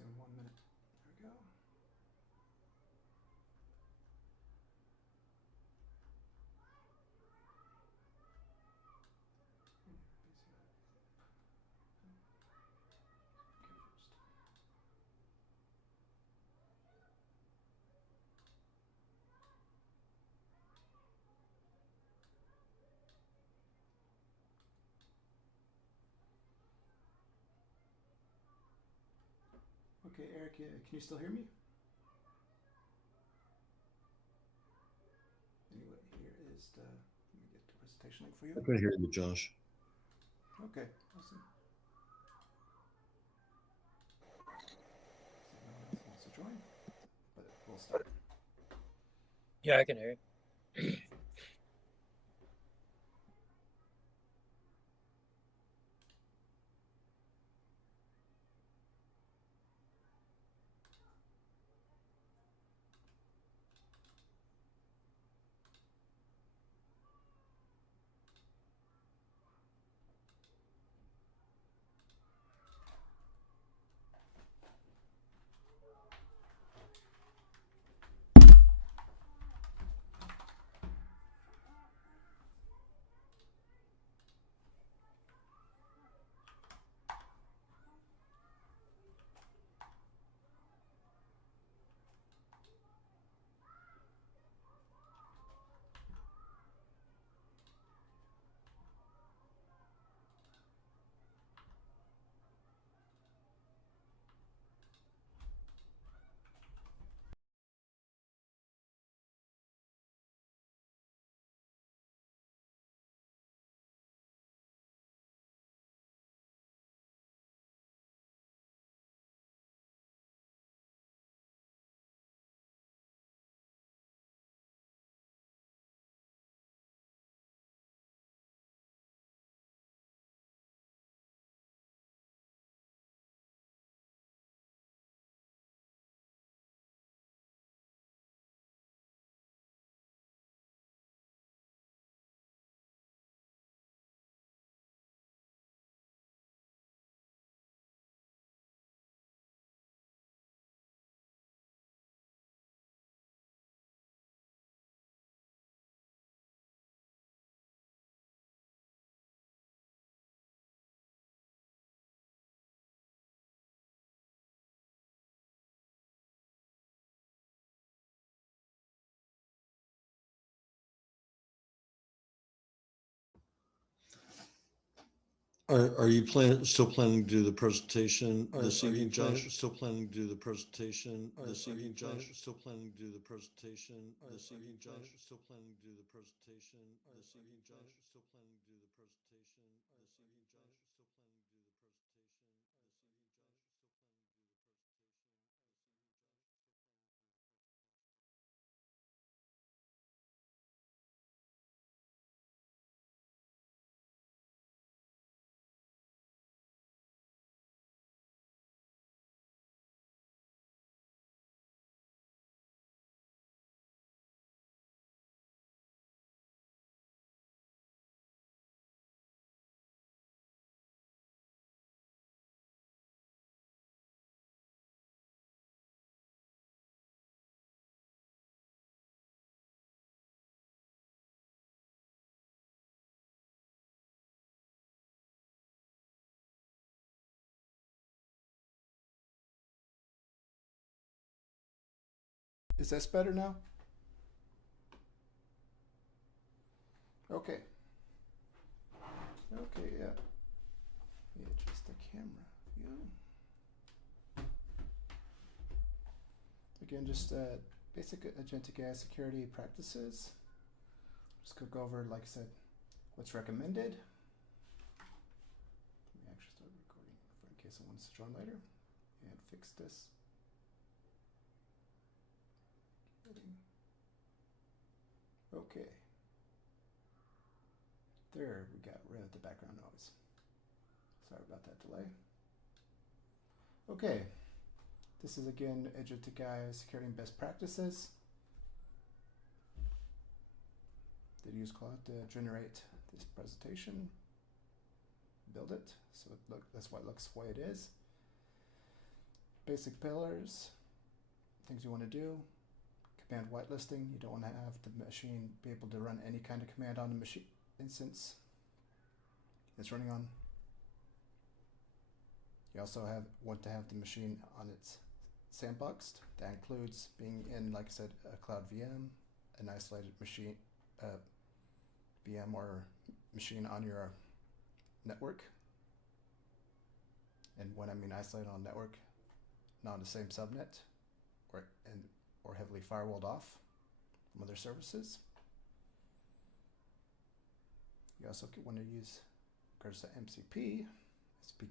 in 1 minute. There we go. Okay, Eric, can you still hear me? Anyway, here is the, let me get the presentation link for you. I can hear you, Josh. Okay, awesome. So no one else wants to join, but we'll start. Yeah, I can hear you. Are you still planning to do the presentation this evening, Josh? Still planning to do the presentation this evening, Josh? Still planning to do the presentation this evening, Josh? Still planning to do the presentation this evening, Josh? Still planning to do the presentation this evening, Josh? Still planning to do the presentation this evening, Josh? Is this better now? Okay. Okay, yeah. Yeah, just the camera view. Again, just basic agentic AI security practices. Just could go over, like I said, what's recommended. Let me actually start recording for in case someone wants to join later and fix this. Okay. There, we got rid of the background noise. Sorry about that delay. Okay. This is again Agentic AI security and best practices. Did use Cloud to generate this presentation, build it, so that's why it looks the way it is. basic pillars, things you want to do. Command whitelisting, you don't want to have the machine be able to run any kind of command on the machine instance it's running on. You also want to have the machine on its sandboxed. That includes being in, like I said, a cloud VM, an isolated machine, VM or machine on your network. And when I mean isolated on network, not on the same subnet or heavily firewalled off from other services. You also want to use regards to MCP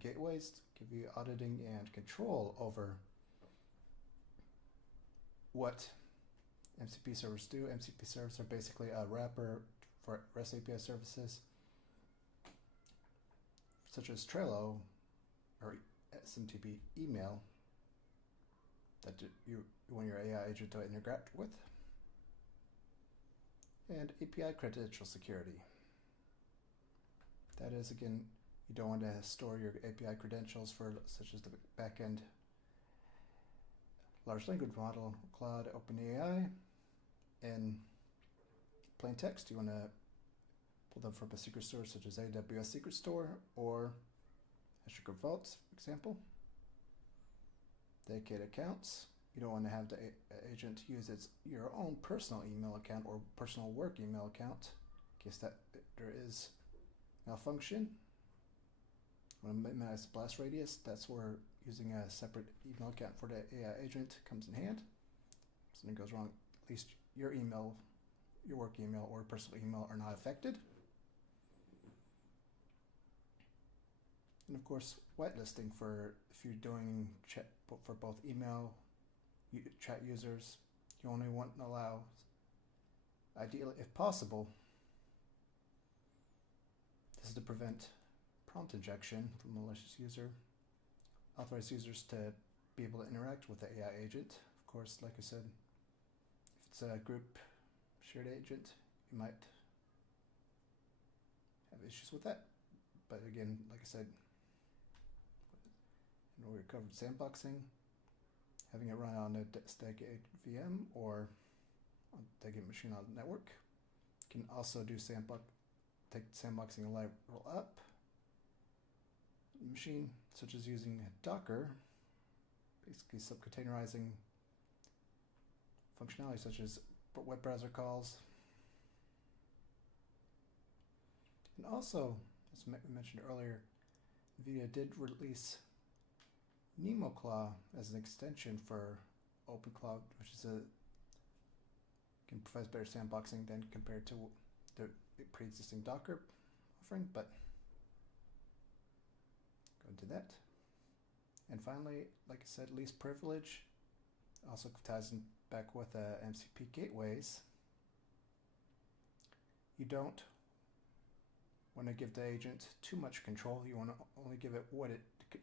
gateways to give you auditing and control over what MCP servers do. MCP servers are basically a wrapper for REST API services such as Trello or SMTP email that you want your AI agent to interact with, and API credential security. That is, again, you don't want to store your API credentials for such as the backend large language model, Claude, OpenAI, in plain text. You want to pull them from a secret store such as AWS Secret Store or Azure Vault, for example. Dedicated accounts. You don't want to have the agent use your own personal email account or personal work email account in case that there is malfunction. Want to minimize the blast radius. That's where using a separate email account for the AI agent comes in hand. If something goes wrong, at least your email, your work email or personal email are not affected. And of course, whitelisting for if you're doing chat for both email, chat users. You only want to allow, ideally, if possible, this is to prevent prompt injection from a malicious user. Authorize users to be able to interact with the AI agent. Of course, like I said, if it's a group shared agent, you might have issues with that. But again, like I said, we covered sandboxing, having it run on a dedicated VM or on a dedicated machine on the network. You can also do take sandboxing a level up. Machine, such as using Docker, basically subcontainerizing functionality such as web browser calls. And also, as we mentioned earlier, NVIDIA did release NemoClaw as an extension for OpenCloud, which is can provide better sandboxing than compared to the pre-existing Docker offering, but go into that. And finally, like I said, least privilege also ties in back with MCP gateways. You don't want to give the agent too much control. You want to only give it what it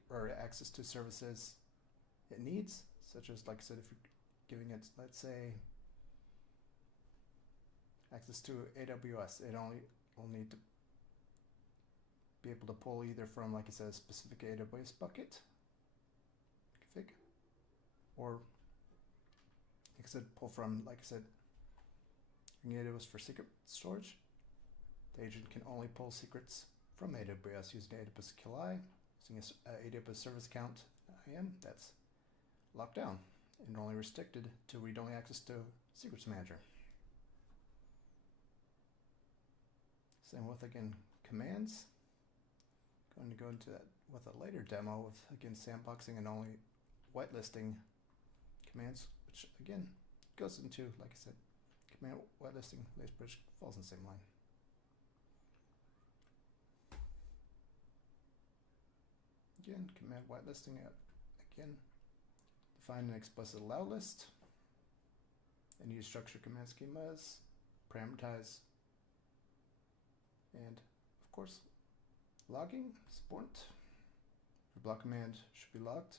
or access to services it needs, such as, like I said, if you're giving it, let's say, access to AWS, it only will need to be able to pull either from, like I said, a specific AWS bucket config, or, like I said, pull from, like I said, AWS for secret storage. The agent can only pull secrets from AWS using AWS CLI, using a AWS service account IAM that's locked down and only restricted to read-only access to Secrets Manager. Same with, again, commands. Going to go into that with a later demo of, again, sandboxing and only whitelisting commands, which, again, goes into, like I said, command whitelisting, lace bridge falls in the same line. Again, command whitelisting, again, define an explicit allow list, and use structured command schemas, parameterize, and of course, logging, support. Your block command should be logged.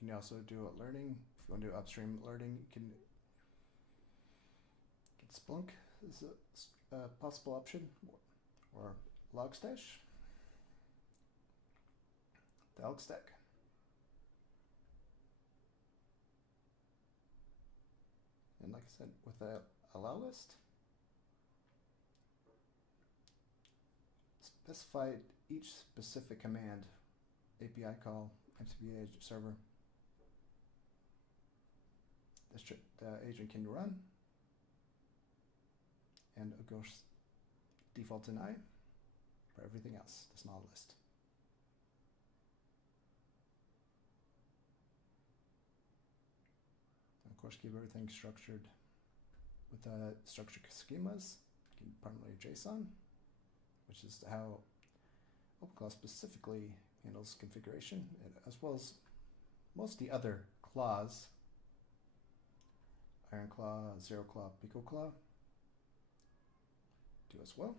You can also do alerting. If you want to do upstream alerting, you can get Splunk as a possible option, or Logstash. The Elk stack. sent with a allow list. Specify each specific command, API call, MCP agent server, the agent can run, and of course default deny for everything else. That's not a list. And of course, keep everything structured with structured schemas. You can primarily JSON, which is how OpenClaw specifically handles configuration, as well as most of the other claws, Iron Claw, Zero Claw, Pico Claw, do as well.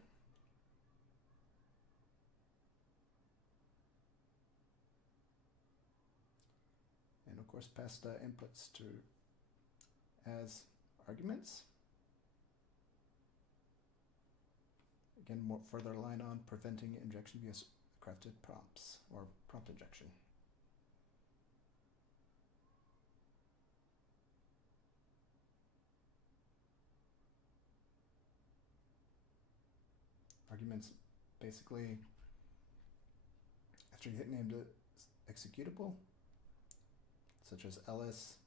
And of course, pass the inputs to as arguments. Again, more further line on preventing injection via crafted prompts or prompt injection. Arguments basically, after you hit named executable, such as ls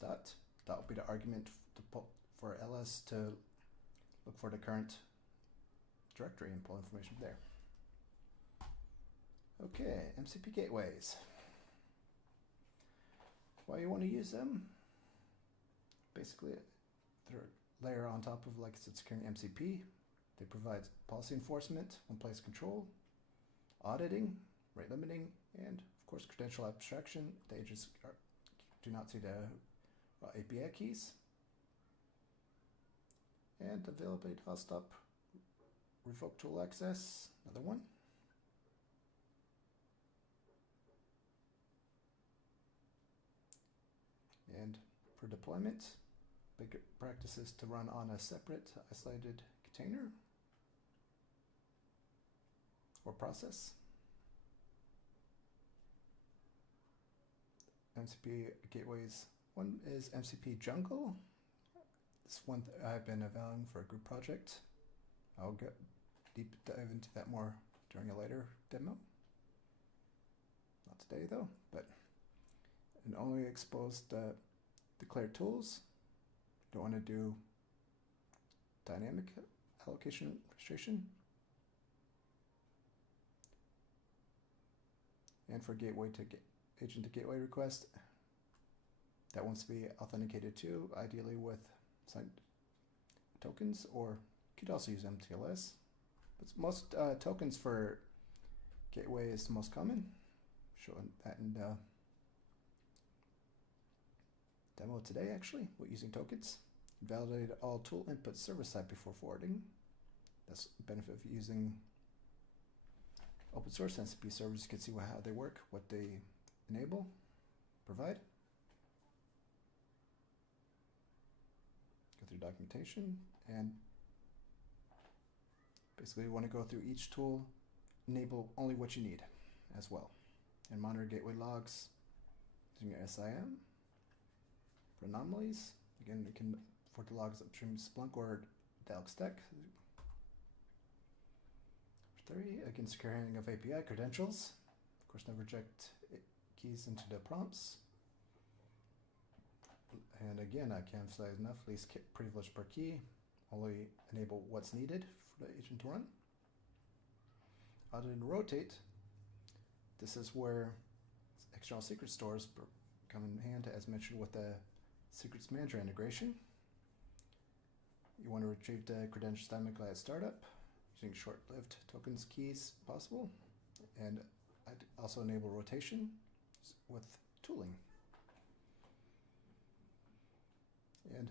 dot will be the argument for ls to look for the current directory and pull information there. Okay, MCP gateways. Why you want to use them? Basically, they're a layer on top of, like I said, securing MCP. They provide policy enforcement, one-place control, auditing, rate limiting, and of course credential abstraction. The agents do not see the API keys. And availability hotstop, revoke tool access, another one. And for deployment, big practice is to run on a separate isolated container or process. MCP gateways. One is MCP Jungle. This one I've been evaluating for a group project. I'll get deep dive into that more during a later demo. Not today though, but and only expose the declared tools. Don't want to do dynamic allocation registration. And for gateway to agent to gateway request, that wants to be authenticated too, ideally with signed tokens, or you could also use MTLS. But most tokens for gateway is the most common. Showing that in the demo today, actually, with using tokens. Validate all tool inputs server side before forwarding. That's the benefit of using open source MCP servers. You can see how they work, what they enable, provide. Go through documentation, and basically you want to go through each tool, enable only what you need as well, and monitor gateway logs using your SIM. For anomalies, again, you can for the logs upstream Splunk or Dalek Stack. 3, again, secure handling of API credentials. Of course, never inject keys into the prompts. And again, I can't emphasize enough, least privilege per key. Only enable what's needed for the agent to run. Audit and rotate. This is where external secret stores come in hand, as mentioned with the secrets manager integration. You want to retrieve the credentials dynamically at startup using short-lived tokens keys possible, and I'd also enable rotation with tooling. And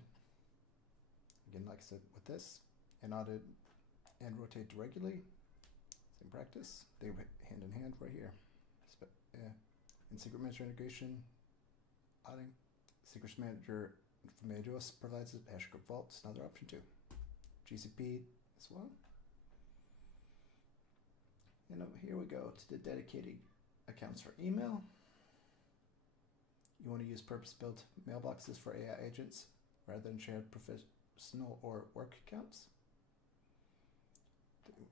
again, like I said, with this, and audit and rotate regularly, same practice. They go hand in hand right here. In secret manager integration, auditing, secrets manager from AWS provides it. HashiCorp Vault is another option too. GCP as well. And over here we go to the dedicated accounts for email. you want to use purpose-built mailboxes for AI agents rather than shared professional or work accounts.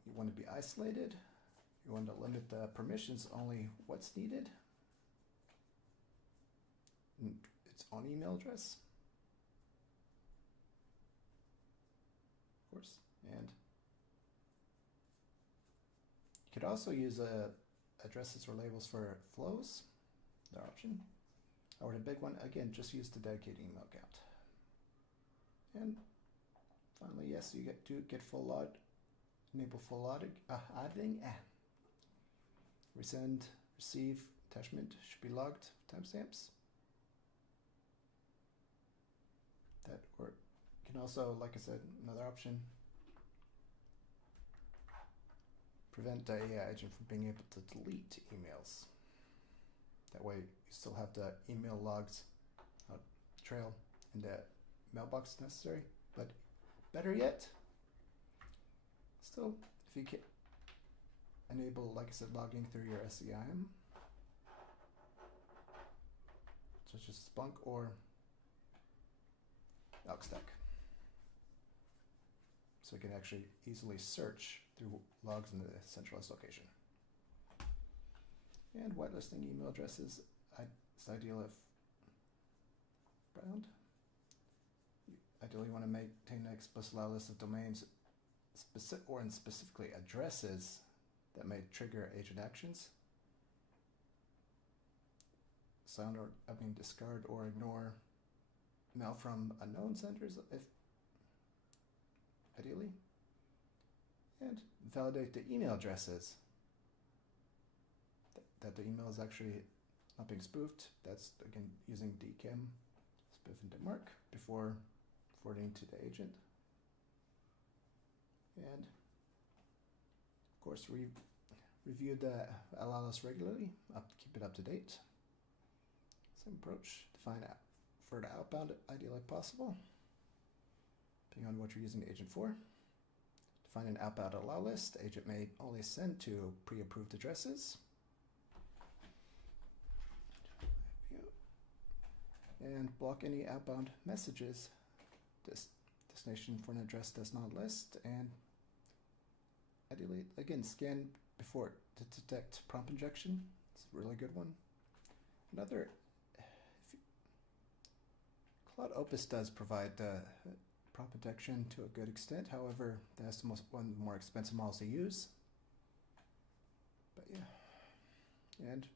You want to be isolated. You want to limit the permissions only what's needed. And its own email address, of course. And you could also use addresses or labels for flows, another option. Or the big one, again, just use the dedicated email account. And finally, yes, you get full log, enable full auditing. Resend, receive, attachment should be logged, timestamps. That, or you can also, like I said, another option, prevent the AI agent from being able to delete emails. That way you still have the email logs trail in the mailbox necessary. But better yet, still, if you can enable, like I said, logging through your SEIM, such as Splunk or Outstack. So you can actually easily search through logs in the centralized location. And whitelisting email addresses, it's ideal if bound. Ideally, you want to maintain an explicit allow list of domains, specifically addresses that may trigger agent actions. Discard or ignore mail from unknown senders, if ideally, and validate the email addresses that the email is actually not being spoofed. That's again using DKIM, spoof and demarc, before forwarding to the agent. And of course, review the allow list regularly, keep it up to date. Same approach, define further outbound ideally possible, depending on what you're using the agent for. Define an outbound allow list. The agent may only send to pre-approved addresses. And block any outbound messages. Destination for an address does not list. And ideally, again, scan before to detect prompt injection. It's a really good one. Another, Cloud Opus does provide prompt detection to a good extent. However, that's one of the more expensive models to use. But yeah, and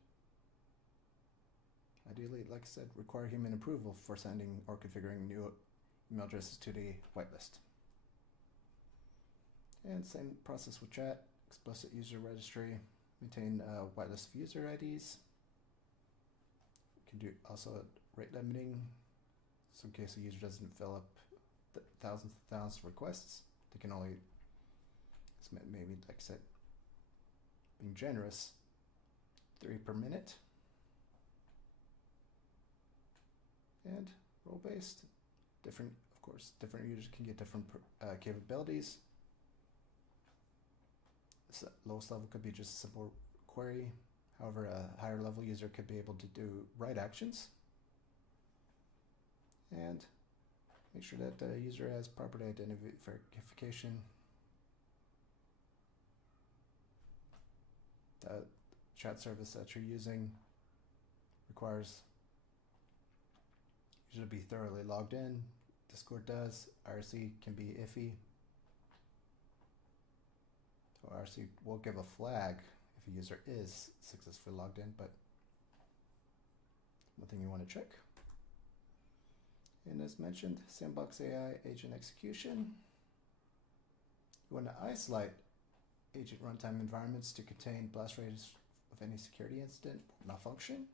ideally, like I said, require human approval for sending or configuring new email addresses to the whitelist. And same process with chat, explicit user registry, maintain a whitelist of user IDs. You can do also rate limiting, so in case a user doesn't fill up thousands of requests, they can only submit, maybe, like I said, being generous, 3 per minute. And role-based, different, of course, different users can get different capabilities. So lowest level could be just a simple query. However, a higher level user could be able to do write actions. And make sure that the user has proper identification. The chat service that you're using requires user to be thoroughly logged in. Discord does. IRC can be iffy. So IRC will give a flag if a user is successfully logged in, but one thing you want to check. And as mentioned, Sandbox AI agent execution. You want to isolate agent runtime environments to contain blast radius of any security incident or malfunction.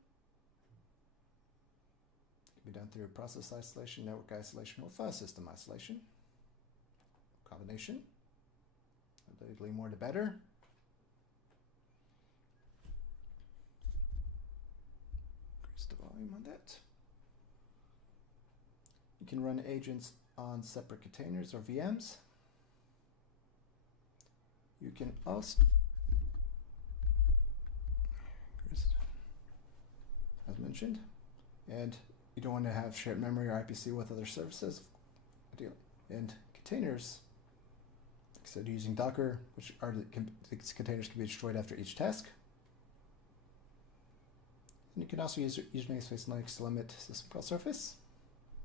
It can be done through process isolation, network isolation, or file system isolation. Combination. Ideally, more the better. Increase the volume on that. You can run agents on separate containers or VMs. You can also, as mentioned, And you don't want to have shared memory or IPC with other services. And containers, like I said, using Docker, which are these containers can be destroyed after each task. And you can also use user namespace Linux to limit system call surface.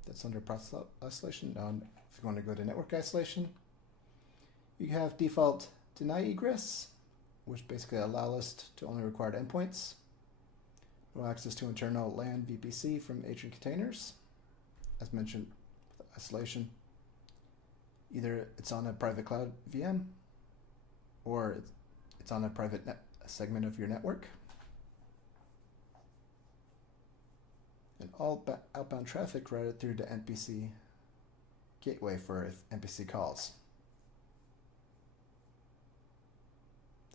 That's under process isolation. Now, if you want to go to network isolation, you have default deny egress, which basically allow list to only required endpoints. No access to internal LAN VPC from agent containers. As mentioned with isolation, either it's on a private cloud VM or it's on a private segment of your network. And all outbound traffic routed through the NPC gateway for NPC calls.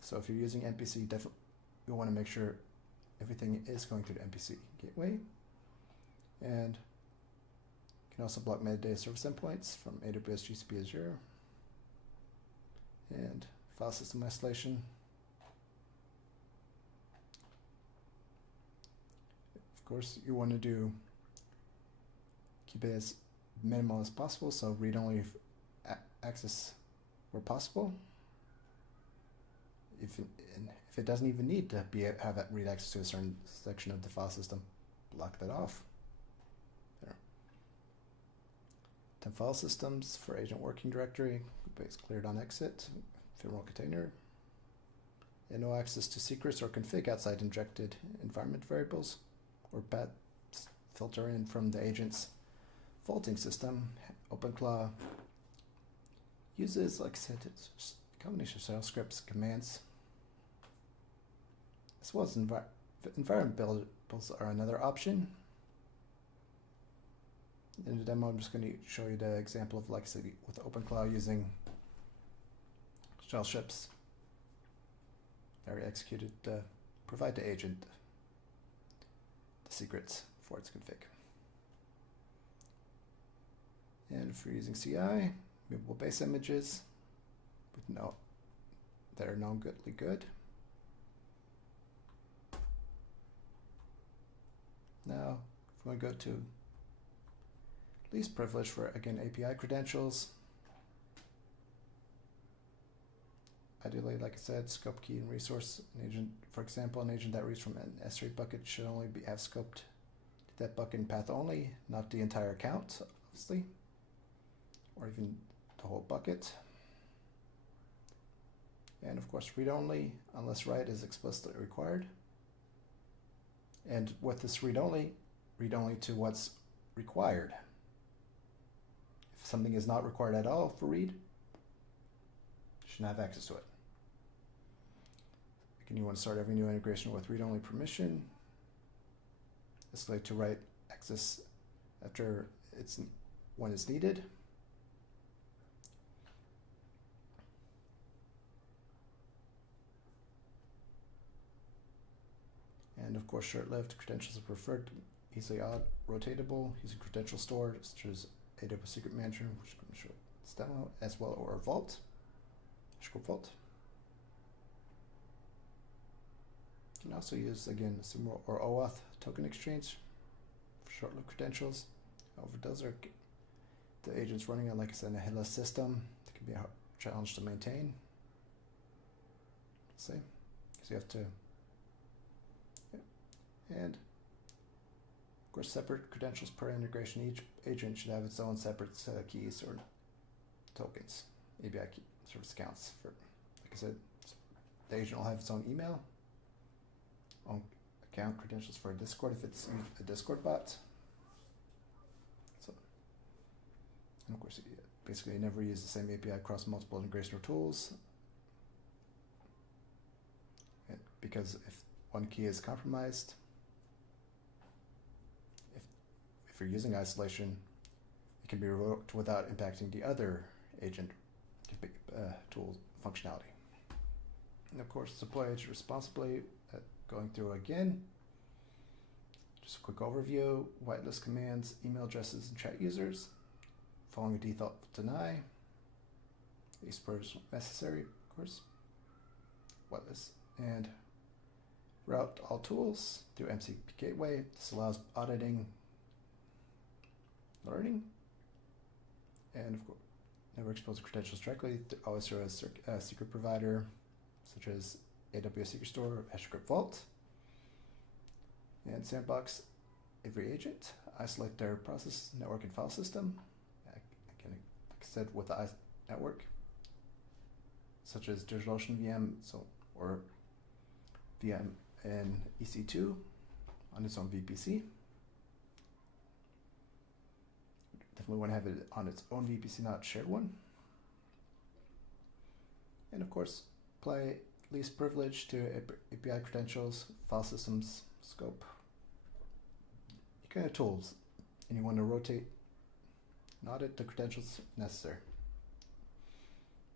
So if you're using NPC, definitely you'll want to make sure everything is going through the NPC gateway. And you can also block metadata service endpoints from AWS, GCP, Azure. And file system isolation. Of course, you want to keep it as minimal as possible, so read-only access where possible. If it doesn't even need to have read access to a certain section of the file system, block that off. There. 10 file systems for agent working directory, base cleared on exit, ephemeral container, and no access to secrets or config outside injected environment variables, or paths filter in from the agent's faulting system. OpenClaw uses, like I said, it's a combination of shell scripts, commands, as well as environment builds are another option. In the demo, I'm just going to show you the example of, like I said, with OpenClaw using shell scripts that are executed to provide the agent the secrets for its config. And if you're using CI, movable base images with that are non-goodly good. Now, if we want to go to least privilege for, again, API credentials, ideally, like I said, scope key and resource. An agent, for example, an agent that reads from an S3 bucket should only have scoped that bucket and path only, not the entire account, obviously, or even the whole bucket. And of course, read only unless write is explicitly required. And with this read only to what's required. If something is not required at all for read, you shouldn't have access to it. Again, you want to start every new integration with read-only permission. Escalate to write access after when it's needed. And of course, short-lived credentials are preferred, easily rotatable, using credential store, such as AWS Secret Manager, which I'm sure it's demo, as well, or Vault, Scope Vault. You can also use, again, SUMO or OAuth token exchange for short-lived credentials. However, those are the agents running on, like I said, a headless system that can be a challenge to maintain. Let's see, because you have to. And of course, separate credentials per integration. Each agent should have its own separate set of keys or tokens, API key service accounts. For, like I said, the agent will have its own email, own account credentials for Discord if it's a Discord bot. So, and of course, basically, you never use the same API across multiple integration or tools, because if one key is compromised, if you're using isolation, it can be revoked without impacting the other agent tool functionality. And of course, deploy agent responsibly. Going through again, just a quick overview: whitelist commands, email addresses, and chat users. Following a default deny. Least privilege necessary, of course. Whitelist and route all tools through MCP gateway. This allows auditing learning, and of course, never expose credentials directly. Always through a secret provider, such as AWS Secret Store or HashiCorp Vault. And sandbox every agent. Isolate their process, network, and file system. Again, like I said, with the network, such as DigitalOcean VM, or VM in EC2 on its own VPC. Definitely want to have it on its own VPC, not a shared one. And of course, apply least privilege to API credentials, file systems, scope. You kind of tools, and you want to rotate and audit the credentials necessary.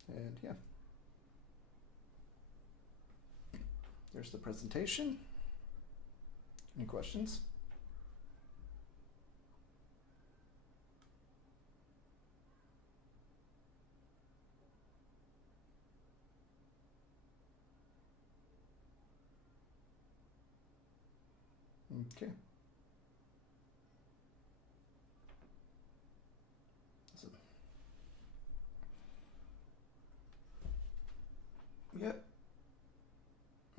And yeah, there's the presentation. Any questions? Okay. So, yep.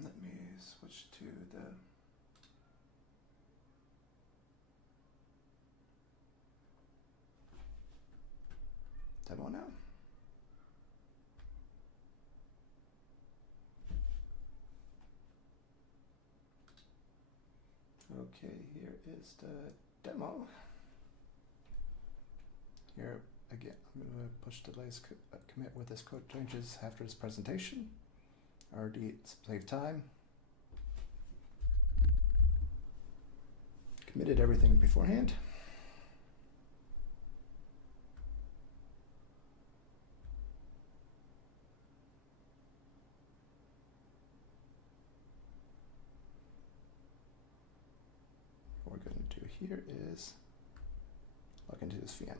Let me switch to the demo now. Okay, here is the demo. Here again, I'm going to push the latest commit with this code changes after this presentation. Already save time. Committed everything beforehand. What we're going to do here is log into this VM.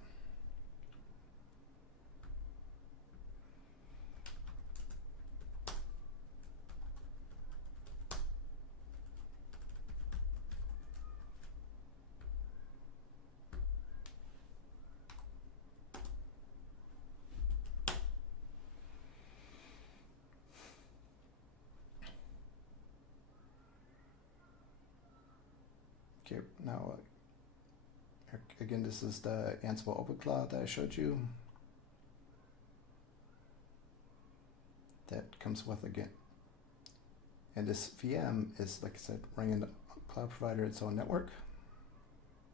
Okay, now again, this is the Ansible OpenCloud that I showed you. That comes with, again, and this VM is, like I said, running the cloud provider its own network.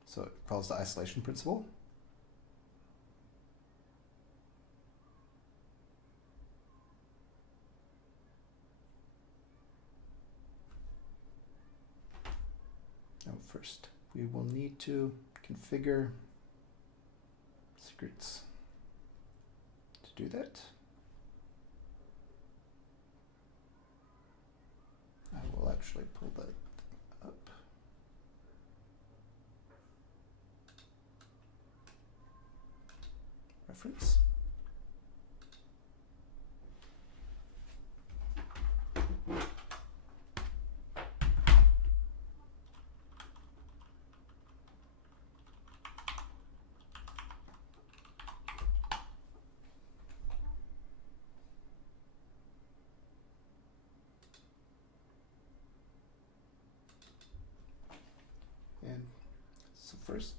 So it follows the isolation principle. Now first, we will need to configure secrets. To do that, I will actually pull that up. Reference. And so first,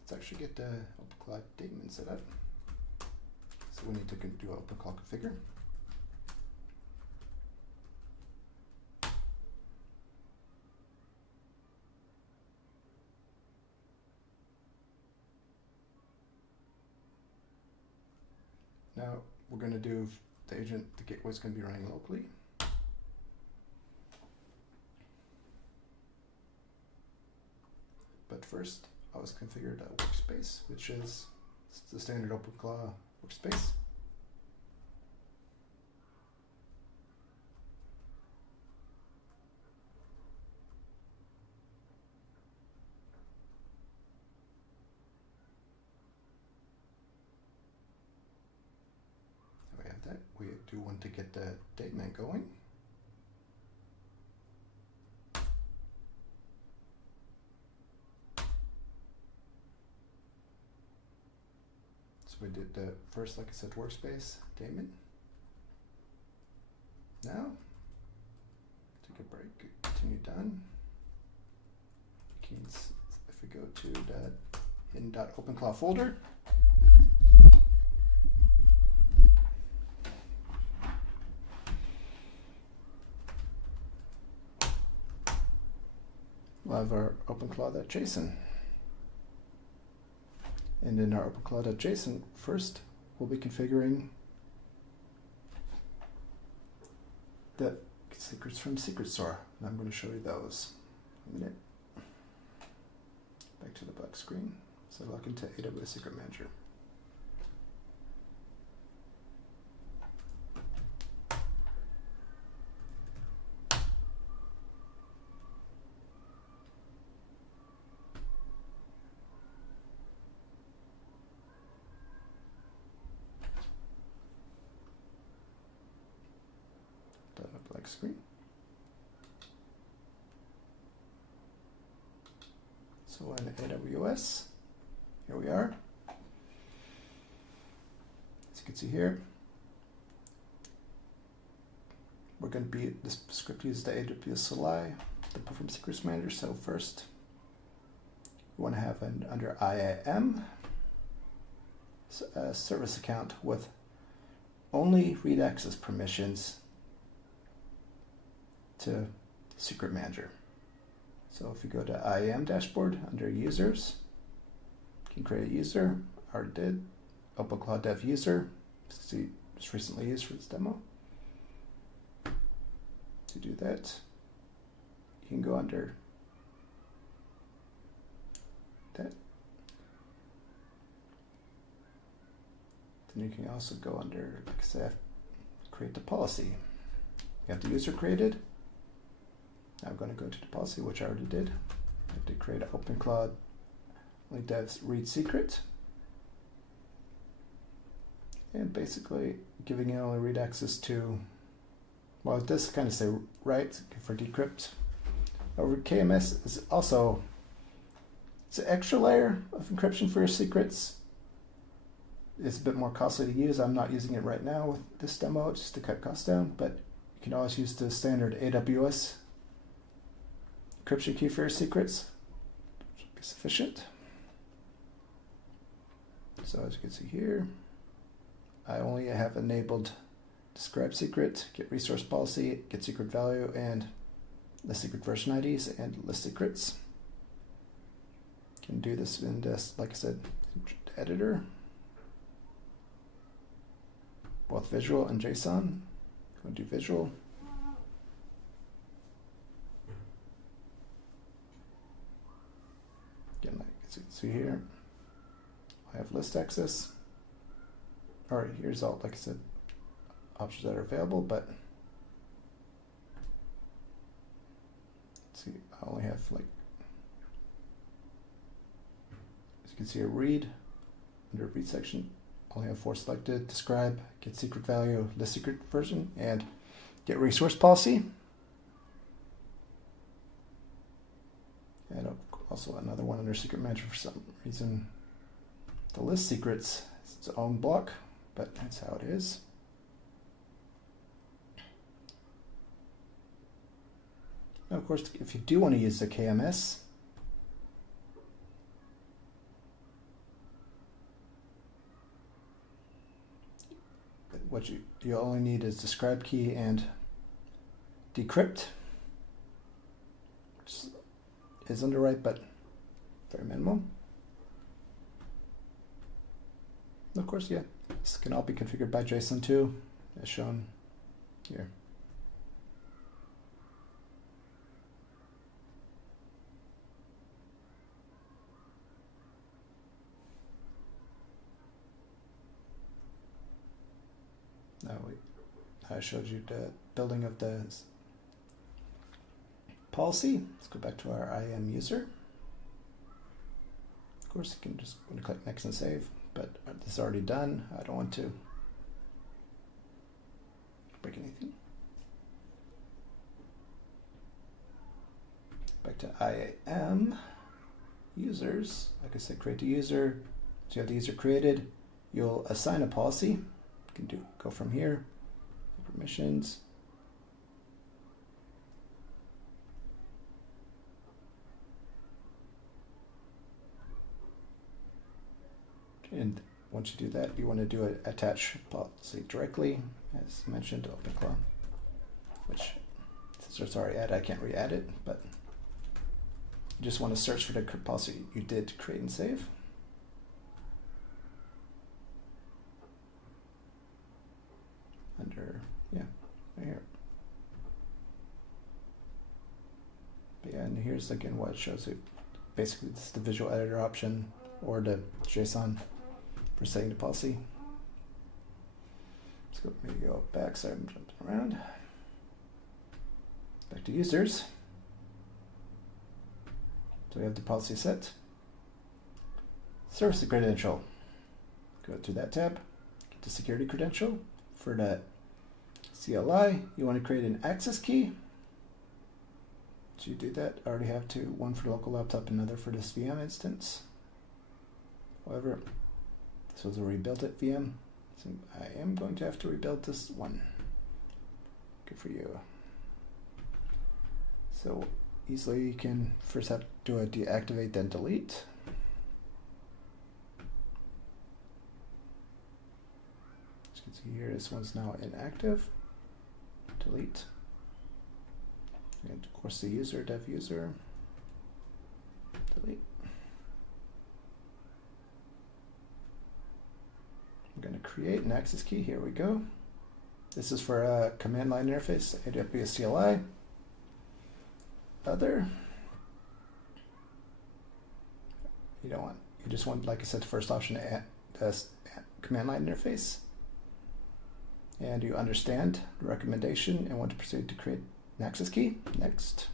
let's actually get the OpenCloud daemon set up. So we need to do OpenCloud configure. Now we're going to do the agent, the gateway is going to be running locally. But first, I was configured a workspace, which is the standard OpenCloud workspace. We have that. We do want to get the daemon going. So we did the first, like I said, workspace, daemon. Now, take a break, continue done. If we go to the in.openclaw folder, we'll have our openclaw.json. And in our openclaw.json, first we'll be configuring the secrets from secret store. And I'm going to show you those in a minute. Back to the black screen. So log into AWS Secret Manager. Black screen. So in AWS, here we are. As you can see here, we're going to be, this script uses the AWS CLI, the Perform Secrets Manager. So first, we want to have under IAM, a service account with only read access permissions to Secret Manager. So if you go to IAM dashboard under users, you can create a user. Already did. OpenClaw dev user. See, just recently used for this demo. To do that, you can go under that. Then you can also go under, like I said, create the policy. You have the user created. Now I'm going to go to the policy, which I already did. I have to create an OpenClaw only devs read secret. And basically giving it only read access to, well, it does kind of say write for decrypt. Over KMS is also, it's an extra layer of encryption for your secrets. It's a bit more costly to use. I'm not using it right now with this demo just to cut costs down, but you can always use the standard AWS encryption key for your secrets. Should be sufficient. So as you can see here, I only have enabled describe secret, get resource policy, get secret value, and the secret version IDs and list secrets. Can do this in this, like I said, editor, both visual and JSON. Go do visual. Again, like you can see here, I have list access. All right, here's all, like I said, options that are available, but let's see, I only have like, as you can see, a read, under read section, I only have 4 selected: describe, get secret value, list secret version, and get resource policy. And also another one under secret manager for some reason. The list secrets is its own block, but that's how it is. Now, of course, if you do want to use the KMS, what you only need is describe key and decrypt, which is underwrite, but very minimal. And of course, yeah, this can all be configured by JSON too, as shown here. Now I showed you the building of the policy. Let's go back to our IAM user. Of course, you can just click next and save, but this is already done. I don't want to break anything. Back to IAM users. Like I said, create the user. So you have the user created. you'll assign a policy. You can go from here, permissions. And once you do that, you want to do an attach policy directly, as mentioned, OpenClaw, which since it's already added, I can't re-add it, but you just want to search for the policy you did create and save. Under, yeah, right here. But yeah, and here's again what it shows you. Basically, it's the visual editor option or the JSON for setting the policy. Let's go, maybe go back, sorry, I'm jumping around. Back to users. So we have the policy set. Service credential. Go to that tab, get the security credential. For that CLI, you want to create an access key. So you do that. I already have two, one for the local laptop, another for this VM instance. However, this was a rebuilt it VM, so I am going to have to rebuild this one. Good for you. So easily you can first have to do a deactivate, then delete. As you can see here, this one's now inactive. Delete. And of course the user, dev user. Delete. I'm going to create an access key. Here we go. This is for a command line interface, AWS CLI. Other. You don't want, you just want, like I said, the first option to add the command line interface. And you understand the recommendation and want to proceed to create an access key. Next.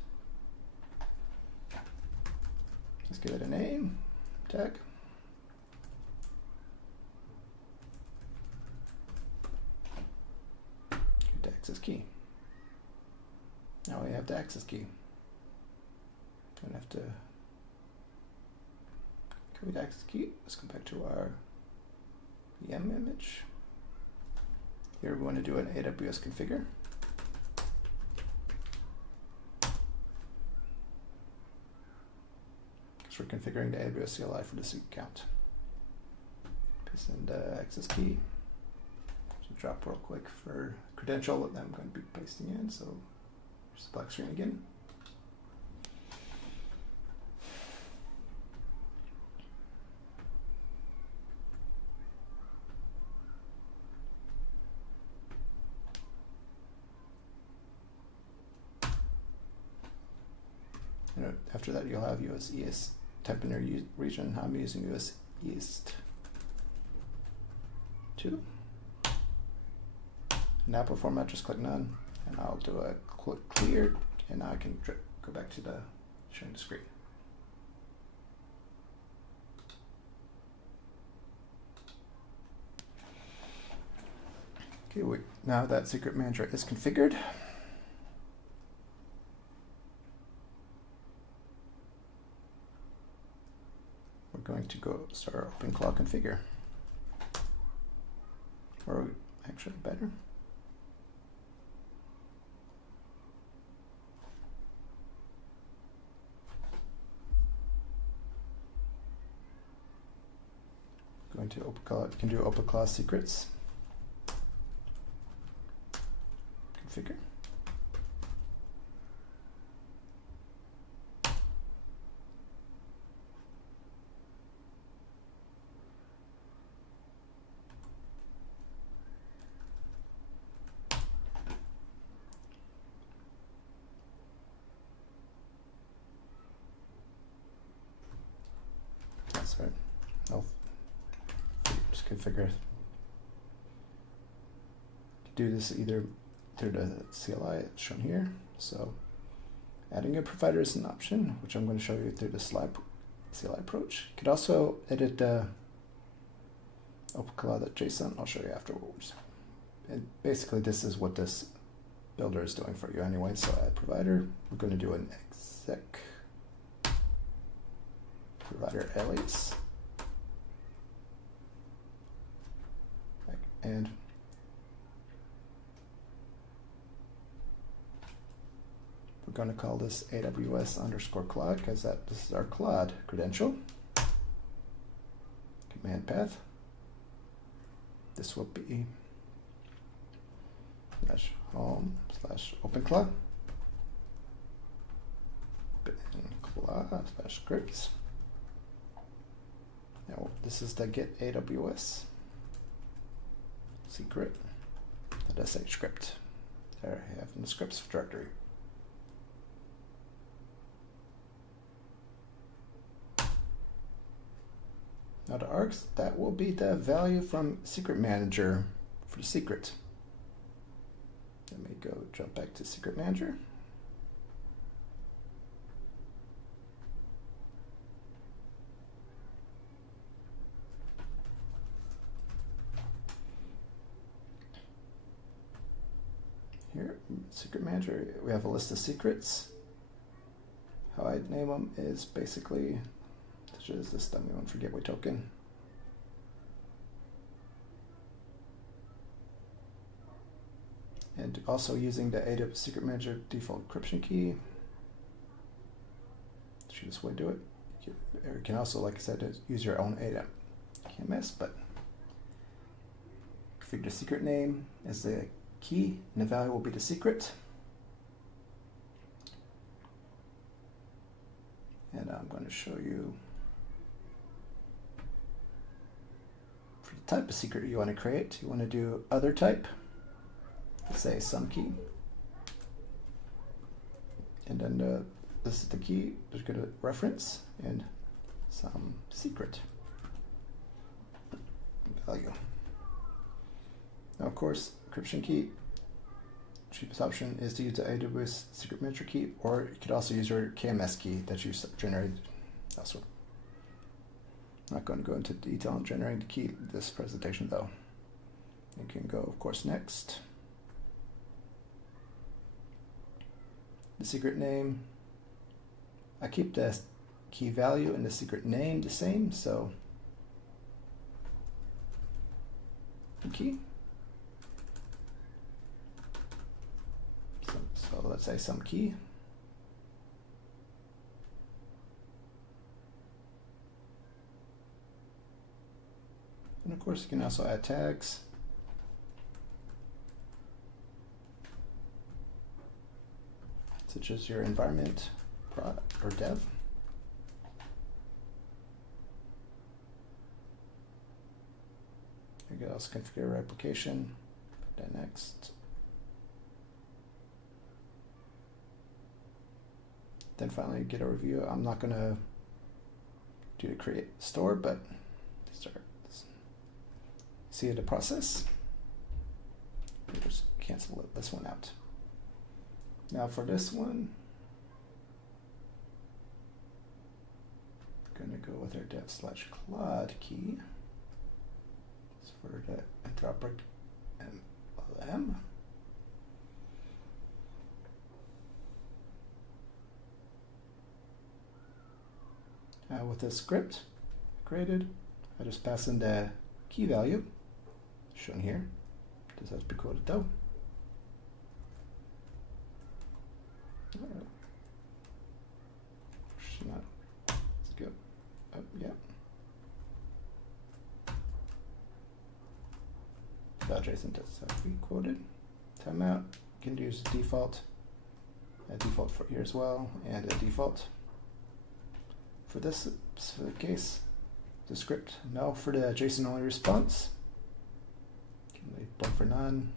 Let's give it a name, tag. The access key. Now we have the access key. Don't have to create access key. Let's go back to our VM image. Here we want to do an AWS configure. Because we're configuring the AWS CLI for this account. Paste in the access key. So drop real quick for credential that I'm going to be pasting in. So here's the black screen again. After that, you'll have US East. Type in your region. I'm using US East 2. Now format, just click none, and I'll do a click clear, and now I can go back to the showing the screen. Okay, now that secret manager is configured. Going to go start OpenClaw configure, or actually better. Going to OpenClaw, you can do OpenClaw secrets. Configure. Sorry, I'll just configure. Do this either through the CLI shown here. So adding a provider is an option, which I'm going to show you through the CLI approach. You could also edit the OpenClaw.json. I'll show you afterwards. And basically, this is what this builder is doing for you anyway. So add provider. We're going to do an exec provider alias. and we're going to call this AWS_Claude because this is our Claude credential. Command path. This will be /home/OpenClaw /scripts. Now this is the get AWS secret.sh script. There I have in the scripts directory. Now the args, that will be the value from Secret Manager for the secret. Let me go jump back to Secret Manager. Here, Secret Manager, we have a list of secrets. How I name them is basically, such as this dummy one for gateway token. And also using the AWS Secret Manager default encryption key. Should way do it. You can also, like I said, use your own KMS, but configure the secret name as the key, and the value will be the secret. And I'm going to show you for the type of secret you want to create. You want to do other type, let's say some key, and then this is the key. Just go to reference and some secret value. Now, of course, encryption key. Cheapest option is to use the AWS Secret Manager key, or you could also use your KMS key that you generated elsewhere. I'm not going to go into detail on generating the key this presentation, though. You can go, of course, next. The secret name. I keep the key value and the secret name the same, so key. So let's say some key. And of course, you can also add tags. Such as your environment, product, or dev. You can also configure replication. Put that next. Then finally get a review. I'm not going to do the create store, but start see the process. Just cancel this one out. Now for this one, I'm going to go with our dev/Claude key. It's for the Anthropic LLM. With the script created, I just pass in the key value shown here. This has to be coded though. Let's go. Oh, yeah. JSON does have to be quoted. Timeout. You can use default. A default for here as well, and a default. For this specific case, the script no for the JSON only response. Can leave blank for none.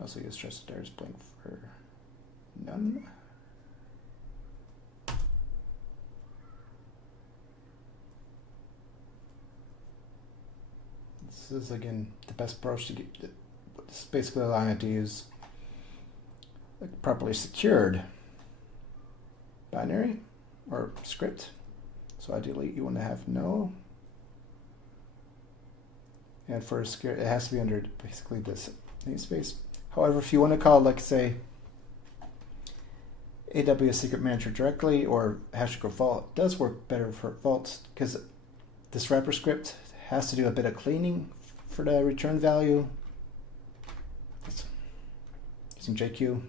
Also use trusted errors blank for none. This is again the best approach to get. This is basically allowing it to use a properly secured binary or script. So ideally you want to have no, and for secure it has to be under basically this namespace. However, if you want to call, like say, AWS Secret Manager directly or HashiCorp Vault, it does work better for Vault because this wrapper script has to do a bit of cleaning for the return value, it's using JQ.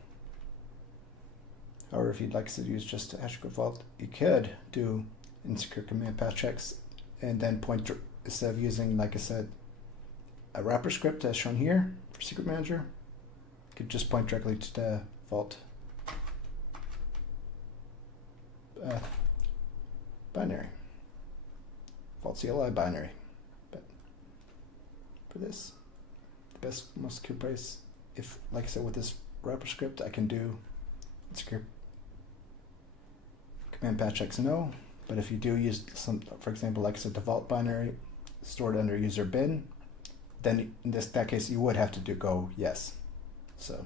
Or if you'd like to use just hash code vault, you could do insecure command path checks and then point instead of using, like I said, a wrapper script as shown here for Secret Manager, you could just point directly to the vault binary, vault CLI binary. But for this, the best, most secure place, if, like I said, with this wrapper script, I can do insecure command path checks no, but if you do use some, for example, like I said, the vault binary stored under user bin, then in that case you would have to go yes. So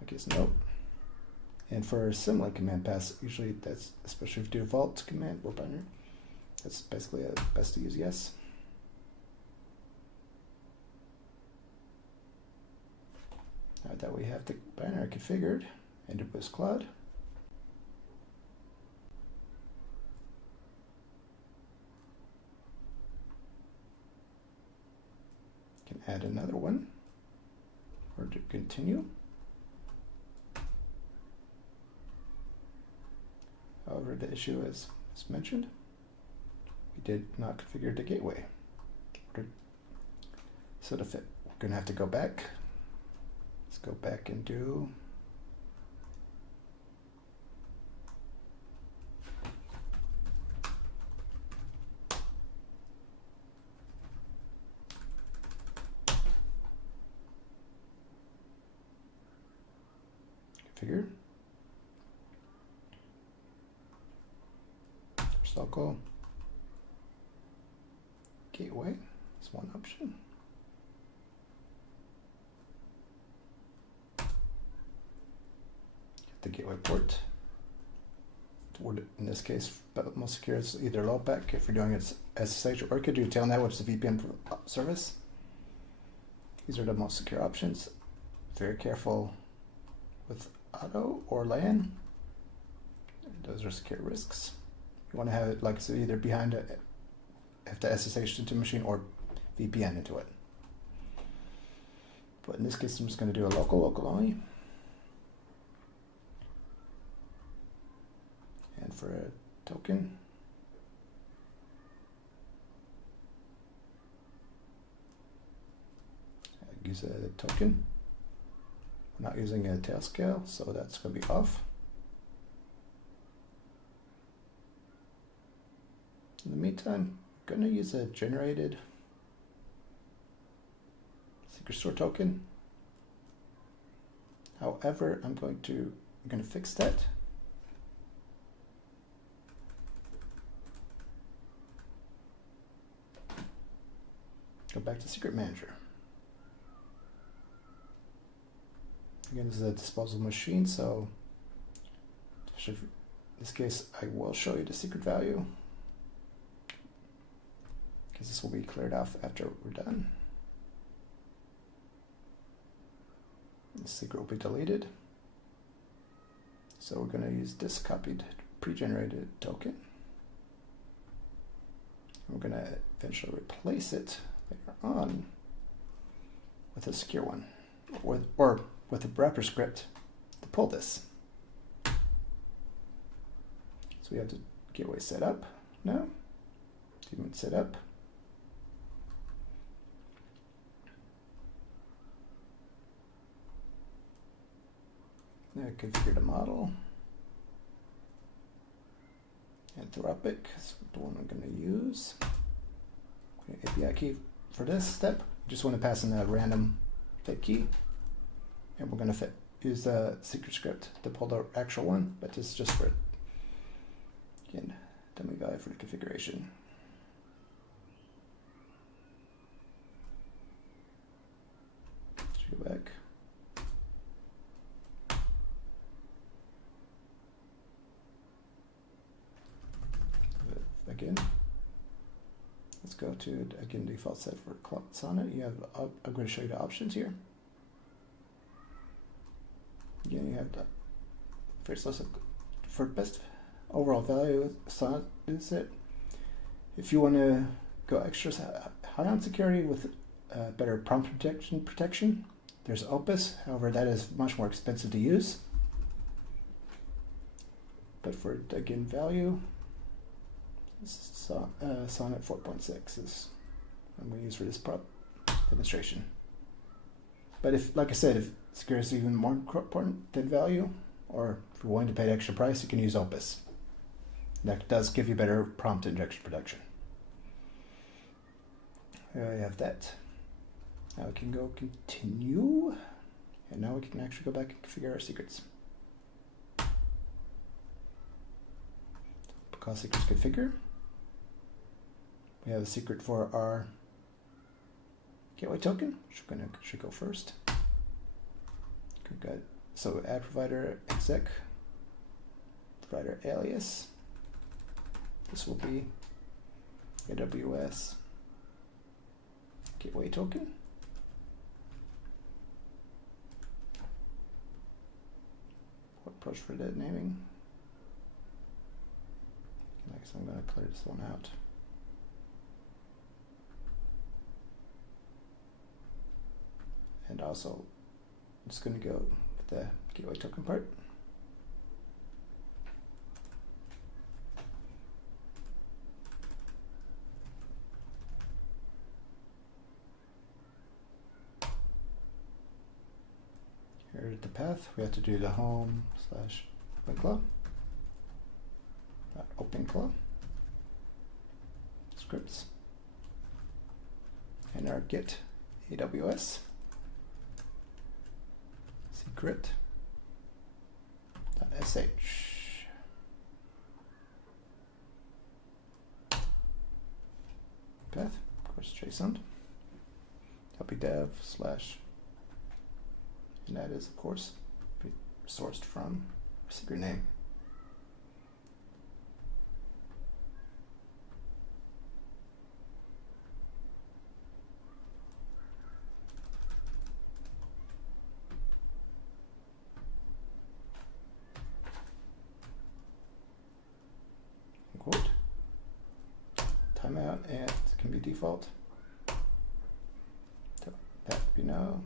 I guess no. And for similar command paths, usually that's, especially if you do vault command or binary, that's basically best to use yes. Now that we have the binary configured, AWS Cloud, can add another one or to continue. However, the issue is, as mentioned, we did not configure the gateway. So to fit, we're going to have to go back. Let's go back and do configure circle gateway is one option. The gateway port. In this case, most secure is either loopback if you're doing it SSH, or you could do Telnet, which is a VPN service. These are the most secure options. Very careful with auto or LAN. Those are secure risks. You want to have it, like I said, either behind it, have to SSH into a machine or VPN into it. But in this case, I'm just going to do a local only. And for a token, I use a token. We're not using a tail scale, so that's going to be off. In the meantime, I'm going to use a generated secret store token. However, I'm going to fix that. Go back to Secret Manager. Again, this is a disposable machine, so in this case, I will show you the secret value, because this will be cleared off after we're done. The secret will be deleted. So we're going to use this copied pre-generated token. We're going to eventually replace it later on with a secure one, or with a wrapper script to pull this. So we have the gateway set up now. Daemon set up. Now configure the model. Anthropic is the one I'm going to use. API key for this step. Just want to pass in a random fake key, and we're going to use the secret script to pull the actual one, but this is just for, again, dummy value for the configuration. Let's go back. Again, let's go to, again, default set for Sonnet. You have, I'm going to show you the options here. Again, you have the first list for best overall value, Sonnet is it. If you want to go extra high on security with better prompt protection, there's Opus. However, that is much more expensive to use. But for, again, value, Sonnet 4.6 is what I'm going to use for this demonstration. But if, like I said, if security is even more important than value, or if you're willing to pay the extra price, you can use Opus. That does give you better prompt injection protection. There I have that. Now we can go continue, and now we can actually go back and configure our secrets. Because secrets configure, we have a secret for our gateway token, which should go first. Good. So add provider exec, provider alias. This will be AWS gateway token. What approach for that naming? I guess I'm going to clear this one out. And also, I'm just going to go with the gateway token part. Here's the path. We have to do the home / WinClaw. OpenClaw. Scripts. And our git AWS. Secret. .sh. Path, of course, JSON. wdev / and that is, of course, sourced from our secret name. Quote. Timeout, and it can be default. That would be no.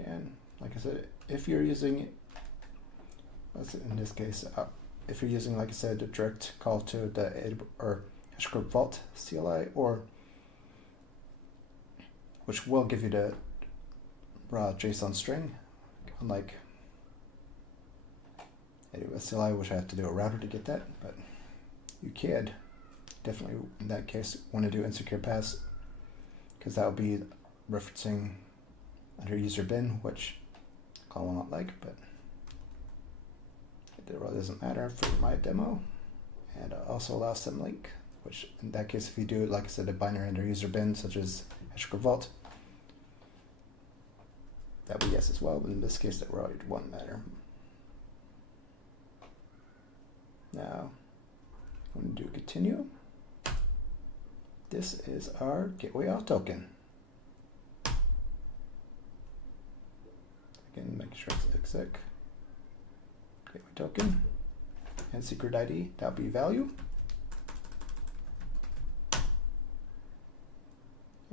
Again, like I said, if you're using, in this case, if you're using, like I said, a direct call to the HashiCorp Vault CLI, or which will give you the raw JSON string, unlike AWS CLI, which I have to do a router to get that, but you can definitely, in that case, want to do insecure paths, because that will be referencing under user bin, which I will not like, but it really doesn't matter for my demo. And also allow symlink, which in that case, if you do, like I said, a binary under user bin, such as HashiCorp Vault, that would be yes as well, but in this case, that really won't matter. Now, I'm going to do continue. This is our gateway auth token. Again, make sure it's exec, gateway token, and secret ID, that'll be value.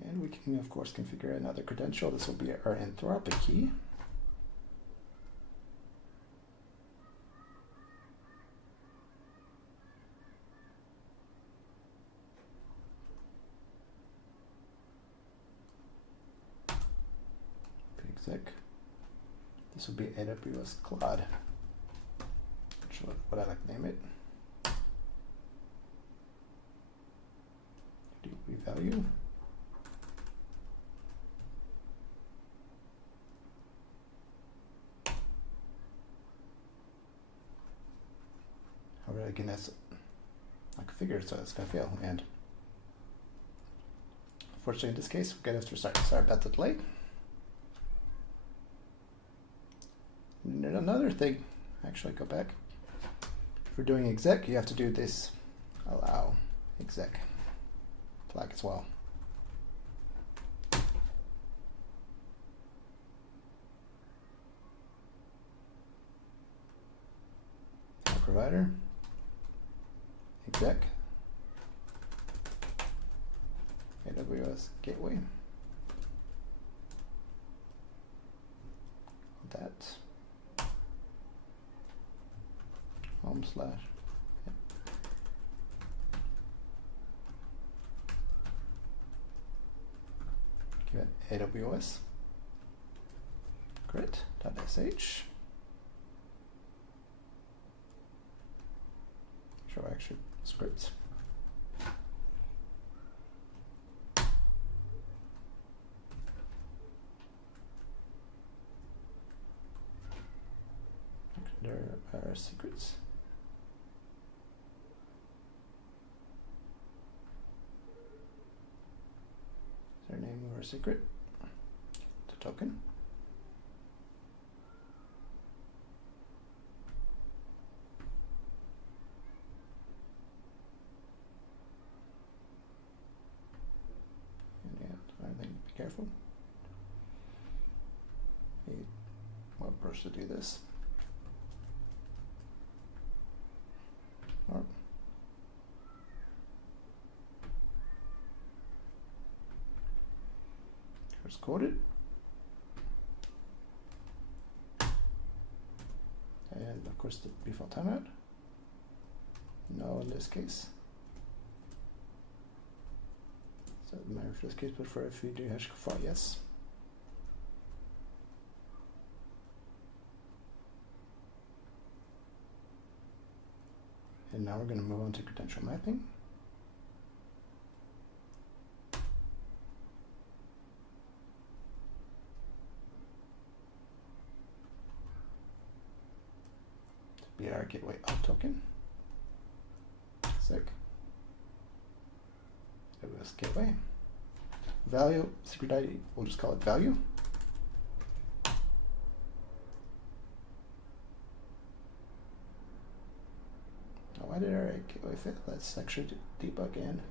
And we can, of course, configure another credential. This will be our Anthropic key. Exec. This will be AWS Cloud, which what I like to name it. DB value. However, again, that's like a figure, so it's gonna fail. And unfortunately, in this case, we're gonna have to restart. Sorry about the delay. And another thing, actually go back. If we're doing exec, you have to do this allow exec flag as well. Provider, exec AWS gateway. That home slash. Give it AWS grid.sh. Show actually scripts. There are secrets. Is there a name of our secret? The token. And yeah, I think be careful. What brush to do this? Or first coded. And of course the default timeout. No in this case. So it matters for this case, but for if you do hash file, yes. And now we're going to move on to credential mapping. Be our gateway auth token. Sec. AWS gateway. Value, secret ID, we'll just call it value. Why did our gateway fit? Let's actually debug in.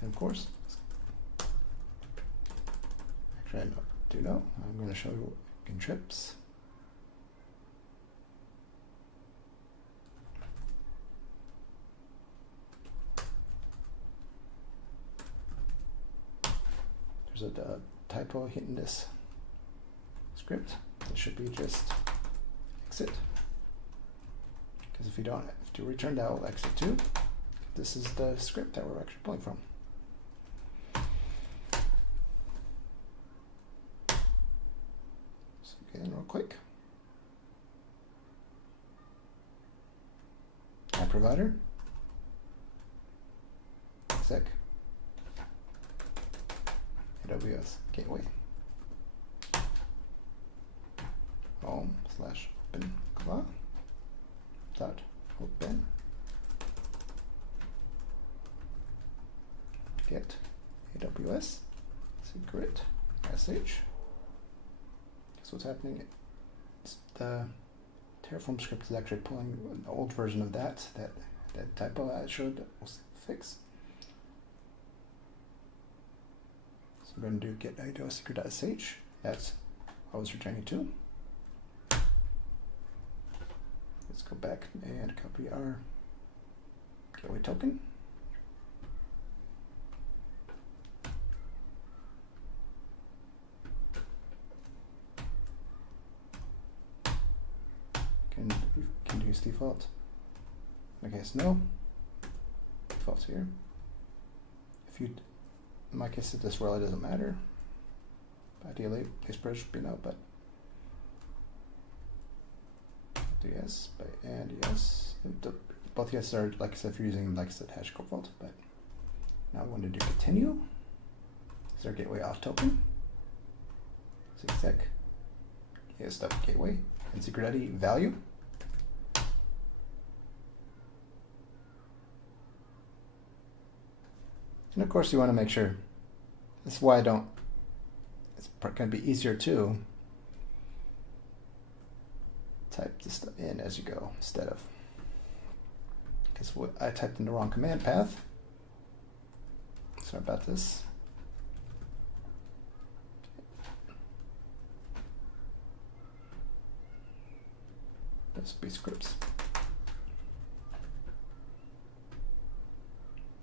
And of course, actually I do know, I'm going to show you contrips. There's a typo hitting this script. It should be just exit. Because if you return that, will exit too. This is the script that we're actually pulling from. So get in real quick. App provider. Exec. AWS gateway. Home slash open claw dot open get AWS secret message. So what's happening? It's the Terraform script is actually pulling an old version of that typo I showed that was fixed. So we're going to do get AWS secret.sh. That's what I was returning to. Let's go back and copy our gateway token. Can use default. In my case, no. Default's here. If you, in my case, this really doesn't matter. Ideally, this spread should be no, but do yes, and yes. Both yes are, like I said, if you're using, like I said, hash code vault. But now we want to do continue. Is our gateway auth token? Exec. Yes, stuff gateway and secret ID value. And of course, you want to make sure. This is why I don't. It's going to be easier to type this stuff in as you go instead of, because I typed in the wrong command path. Sorry about this. This will be scripts.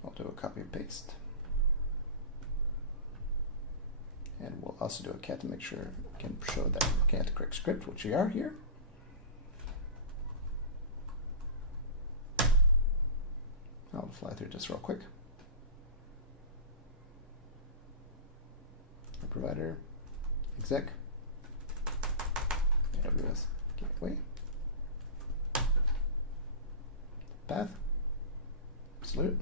I'll do a copy and paste. And we'll also do a cat to make sure we can show that we're looking at the correct script, which we are here. I'll fly through this real quick. Provider, exec, AWS gateway, path, absolute,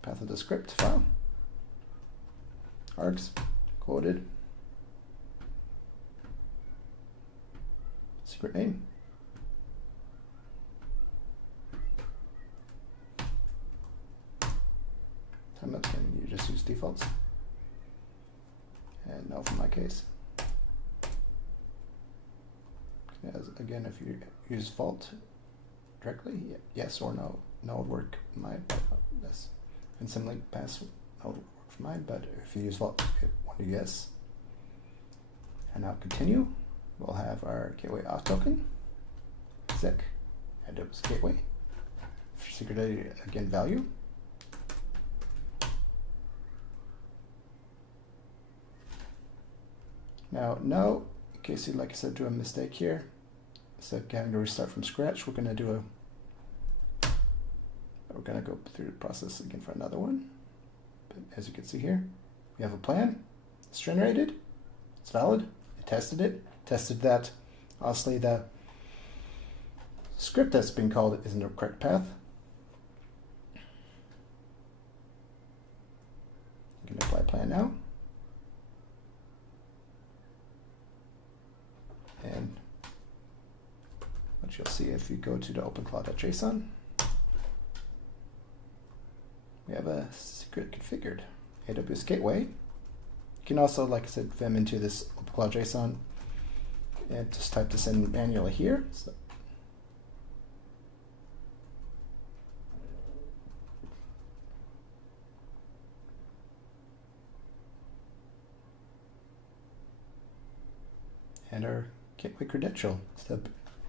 path of the script file, args, quoted, secret name, timeout, you just use defaults. And no for my case. As again, if you use vault directly, yes or no, no would work for mine. This and symlink pass no would work for mine, but if you use vault, it would be yes. And now continue. We'll have our gateway auth token, exec, AWS gateway, secret ID again value. Now, no, in case you, like I said, do a mistake here, instead of having to restart from scratch, we're going to do we're going to go through the process again for another one. But as you can see here, we have a plan, it's generated, it's valid, it, tested that, obviously the script that's being called is in the correct path. You can apply plan now. And what you'll see if you go to the opencloud.json, we have a secret configured AWS gateway. You can also, like I said, vim into this opencloud.json and just type this in manually here. So and our gateway credential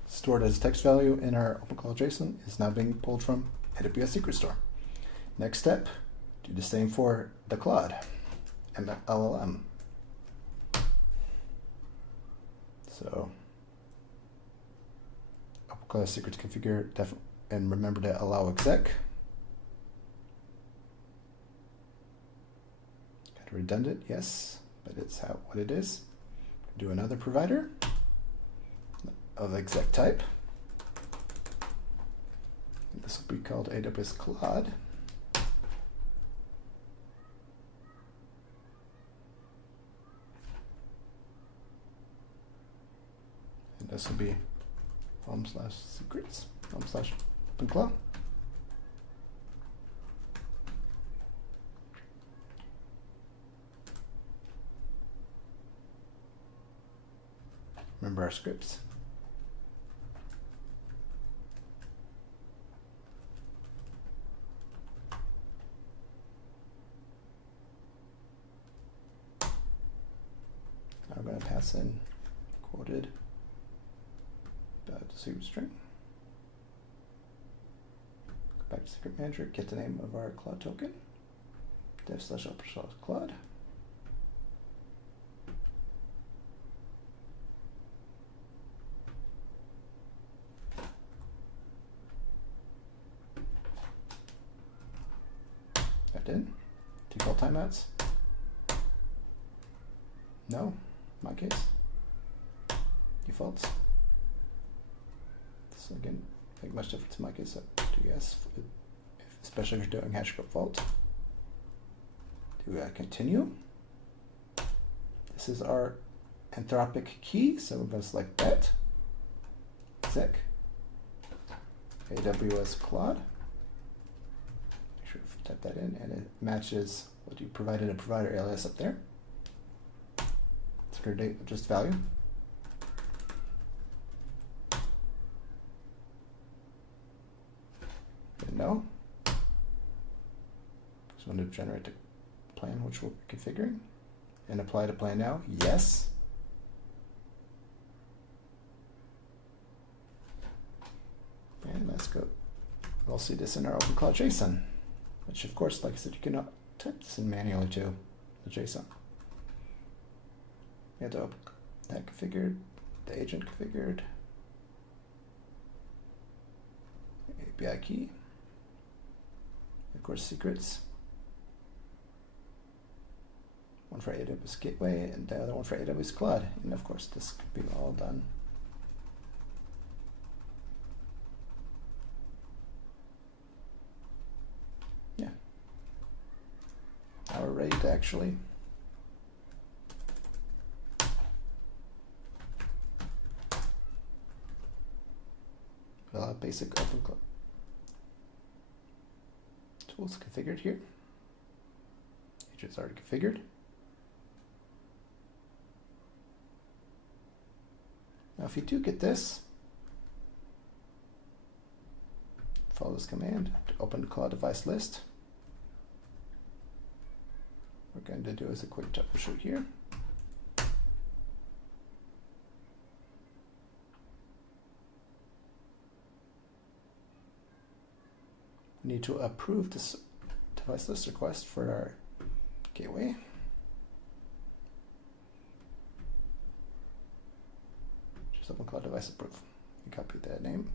stored as text value in our opencloud.json is now being pulled from AWS Secret Store. Next step, do the same for the Claude LLM. So opencloud secrets configure and remember to allow exec. Kind of redundant, yes, but it's what it is. Do another provider of exec type. This will be called AWS Claude. And this will be /secrets /opencloud. Remember our scripts. Now we're going to pass in quoted secret string. Go back to secret manager, get the name of our Claude token, dev/Claude. In default timeouts. No, my case. Defaults. So again, make much difference in my case. So do yes, especially if you're doing hash code vault. Do continue. This is our Anthropic key, so we're going to select that. Exec. AWS Claude. Type that in, and it matches what you provided a provider alias up there. Secret date, just value. And no. Just want to generate the plan which we're configuring and apply to plan now. Yes. We'll see this in our OpenCloud JSON, which of course, like I said, you cannot type this in manually to the JSON. You have to open that configured, the agent configured, API key, of course secrets, one for AWS Gateway and the other one for AWS Cloud, and of course this could be all done. Yeah. Now we're ready to actually basic OpenCloud tools configured here. Agent's already configured. Now if you do get this, follow this command to open cloud device list. What we're going to do is a quick troubleshoot here. We need to approve this device list request for our gateway. Just open cloud device approve. We copy that name,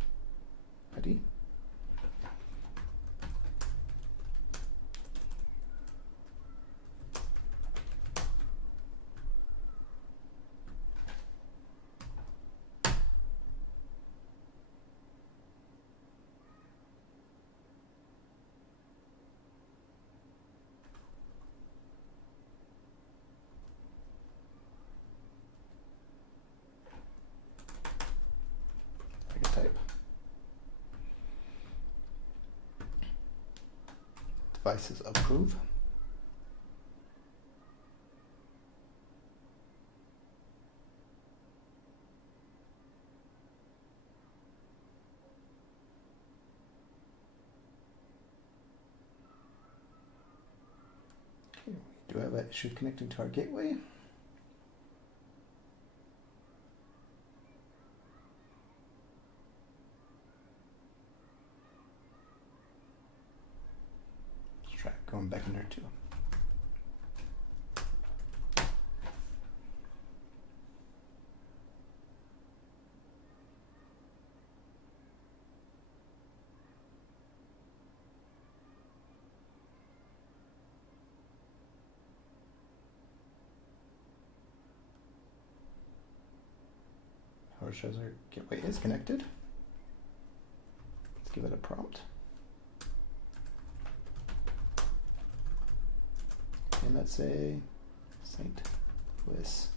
ID. Type. Devices approve. Okay, we do have an issue connecting to our gateway. Going back in there too. How it shows our gateway is connected. Let's give it a prompt. And let's say St. Louis.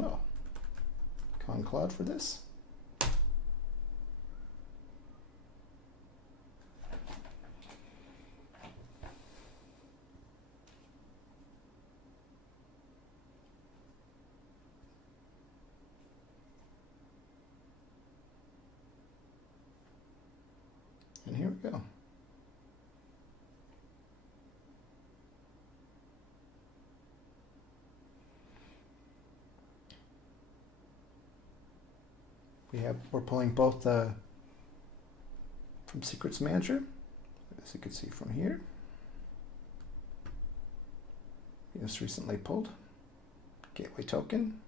Oh, con cloud for this. And here we go. We're pulling both from Secrets Manager, as you can see from here. We just recently pulled gateway token.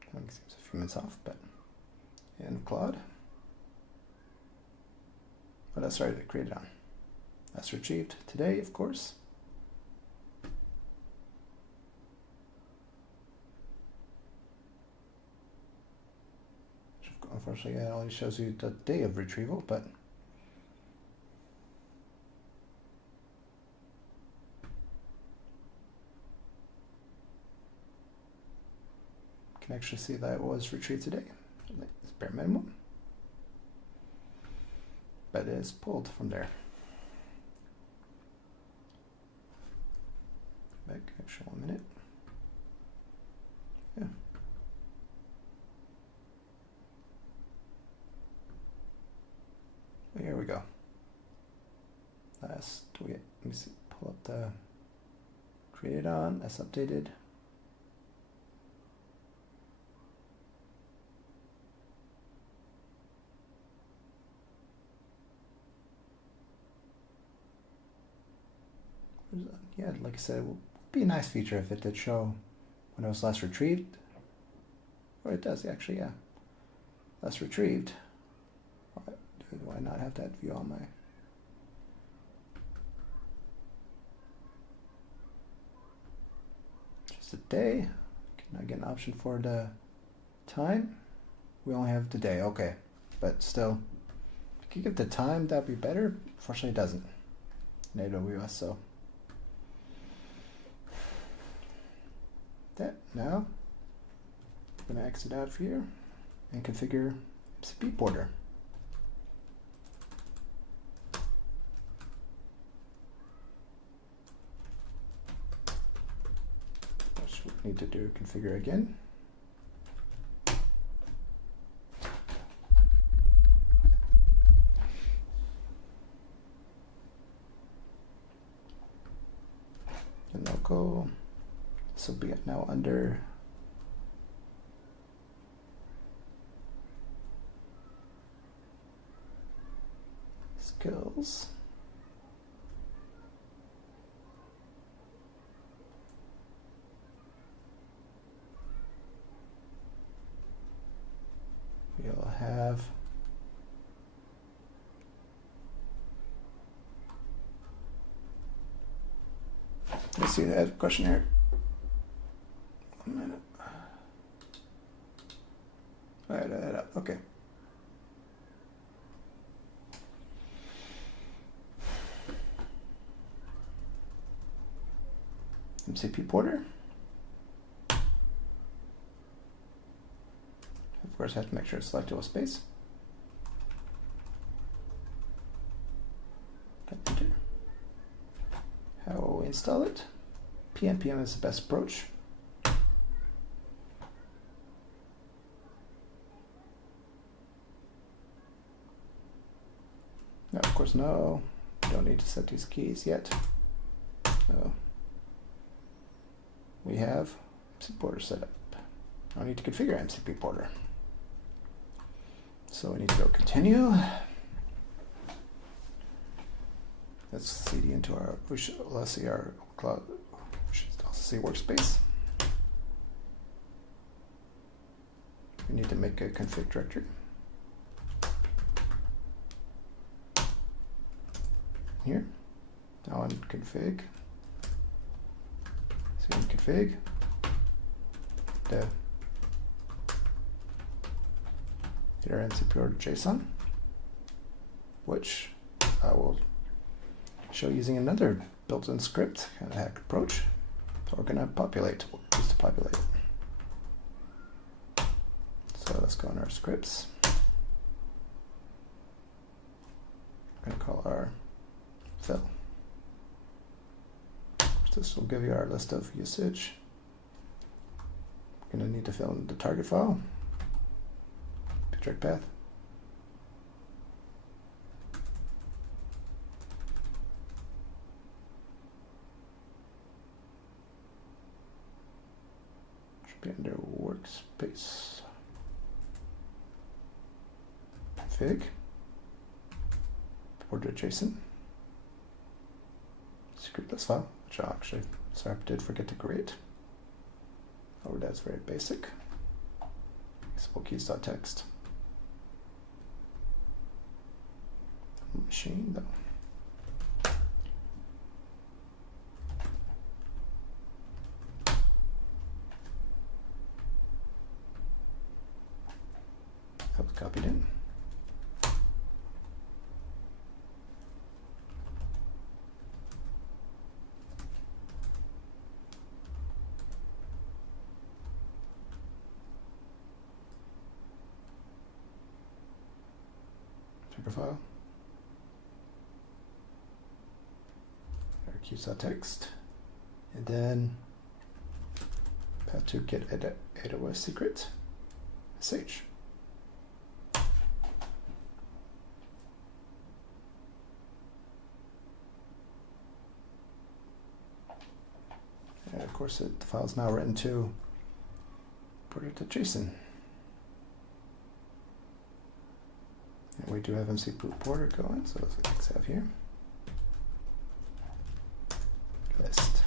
I think it seems a few minutes off, but in Cloud. But that's right, it created on. That's retrieved today, of course. Unfortunately, it only shows you the day of retrieval, but you can actually see that it was retrieved today. It's bare minimum, but it is pulled from there. Back, actually 1 minute. Yeah. Here we go. Last created on as updated. Yeah, like I said, it would be a nice feature if it did show when it was last retrieved. Or it does actually, yeah. Last retrieved. Why not have that view on my... Just a day. Can I get an option for the time? We only have the day, okay. But still, if you could give the time, that'd be better. Fortunately, it doesn't in AWS, so. That now, I'm gonna exit out of here and configure MCP porter. Which we need to do configure again. And local. This will be now under skills. We'll have let's see that question here. 1 minute. All right, add up. Okay. MCP porter. Of course, I have to make sure it's selected with space. Enter. How will we install it? PnPM is the best approach. No, of course, no. Don't need to set these keys yet. No. We have MCP porter set up. I need to configure MCP porter. So we need to go continue. Let's cd into our, let's see our cloud, we should also see workspace. We need to make a config directory. Here, now on config, config, dev, here MCP porter JSON, which I will show using another built-in script kind of hack approach. So we're gonna populate, we'll use to populate it. So let's go in our scripts. I'm gonna call our fill. This will give you our list of usage. We're going to need to fill in the target file, direct path. Should be under workspace. Config. Porter JSON. Scriptless file, which I actually, sorry, I did forget to create. Oh, that's very basic. Example keys.txt. Machine though. That was copied in. File. Our keys.txt, and then path to get AWS secret sh. And of course, the file is now written to port it to JSON. And we do have MC boot porter going, so let's have here. List.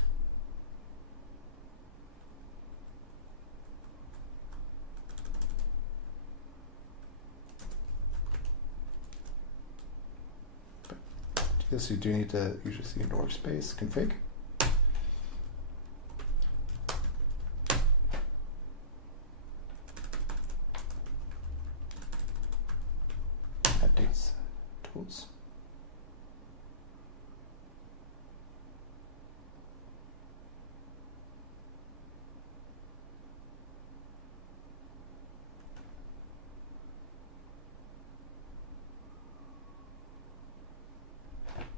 Yes, you do need to usually see an workspace config. Updates, tools.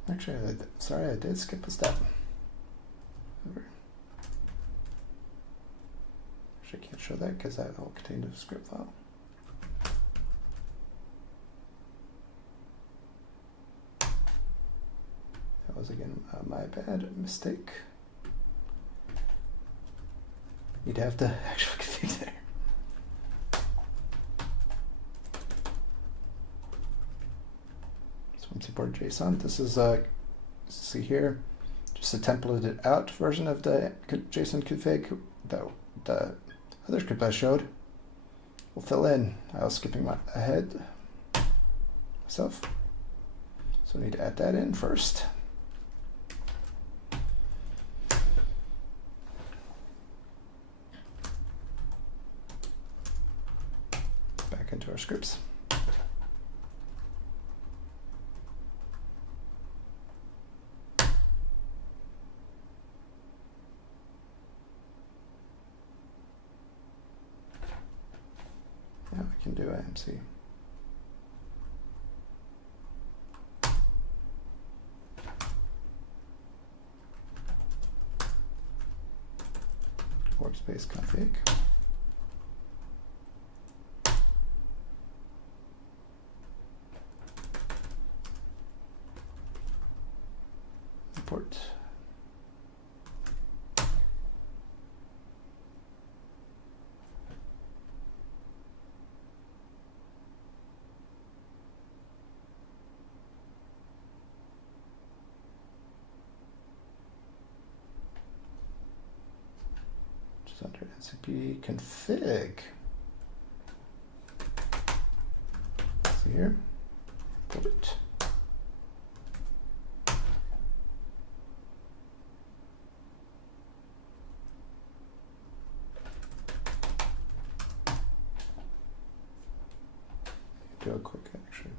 Actually, sorry, I did skip a step. Actually, I can't show that because that all contained a script file. That was again my bad mistake. You'd have to actually config there. Import JSON. This is see here, just a templated out version of the JSON config that the other script I showed will fill in. I was skipping ahead myself, so I need to add that in first. Back into our scripts. Now we can do AMC. Workspace config. Import. Under NCP config. See here, port. Do a quick actually.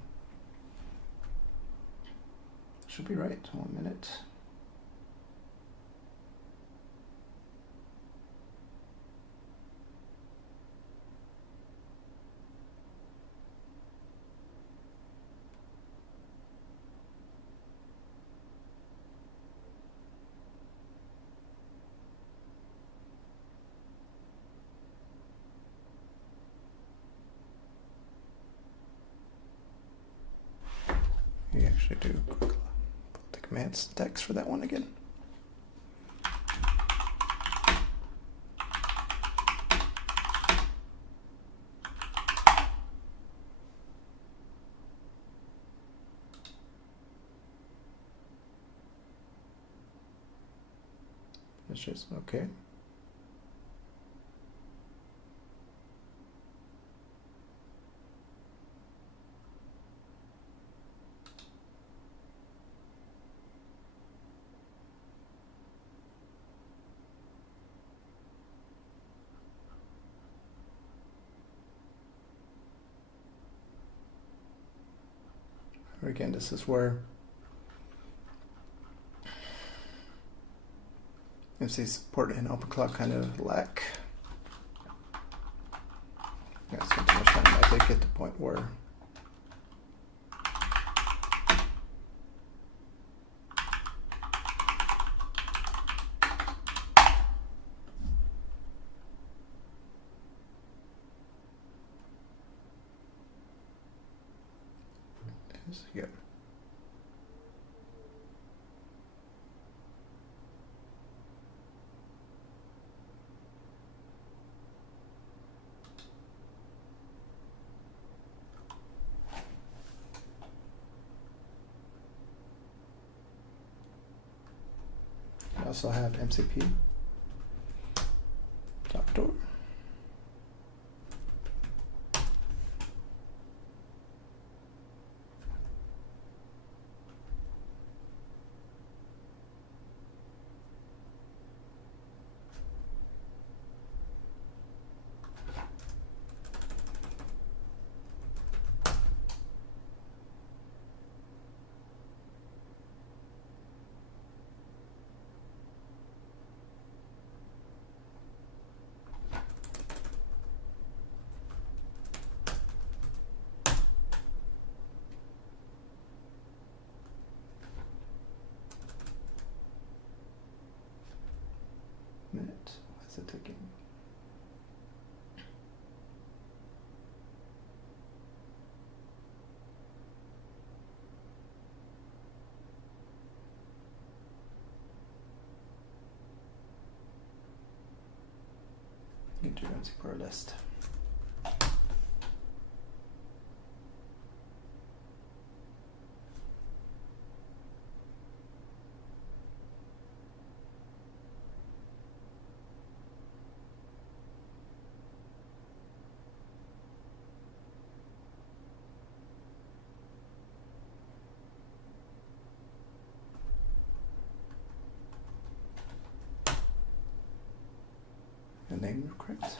Should be right. 1 minute. We actually do quick the command syntax for that one again. It's just okay. Again, this is where MC support and OpenCloud kind of lack. I spent too much time. I did get to the point where yeah. also have MCP, doctor. Minute. Why is it taking? Endurance per list. The name is correct.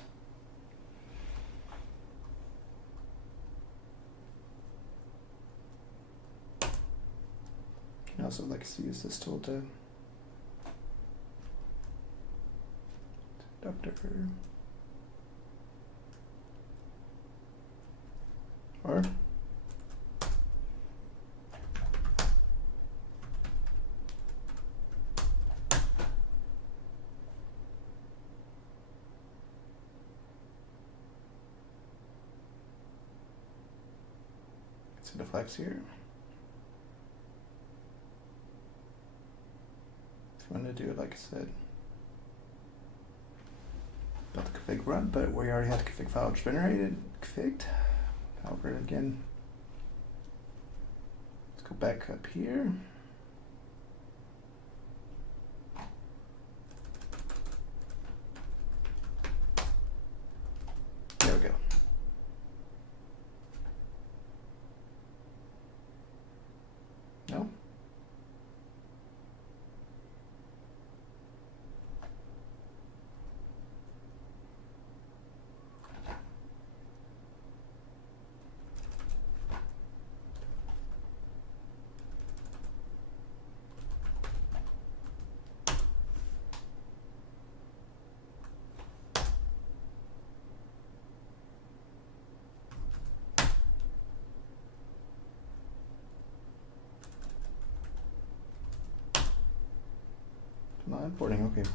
You can also like to use this tool to doctor or see the flags here. If you want to do it, like I said, build the config run, but we already had config file generated, configured. However, again, let's go back up here. There we go. No? Not importing, okay.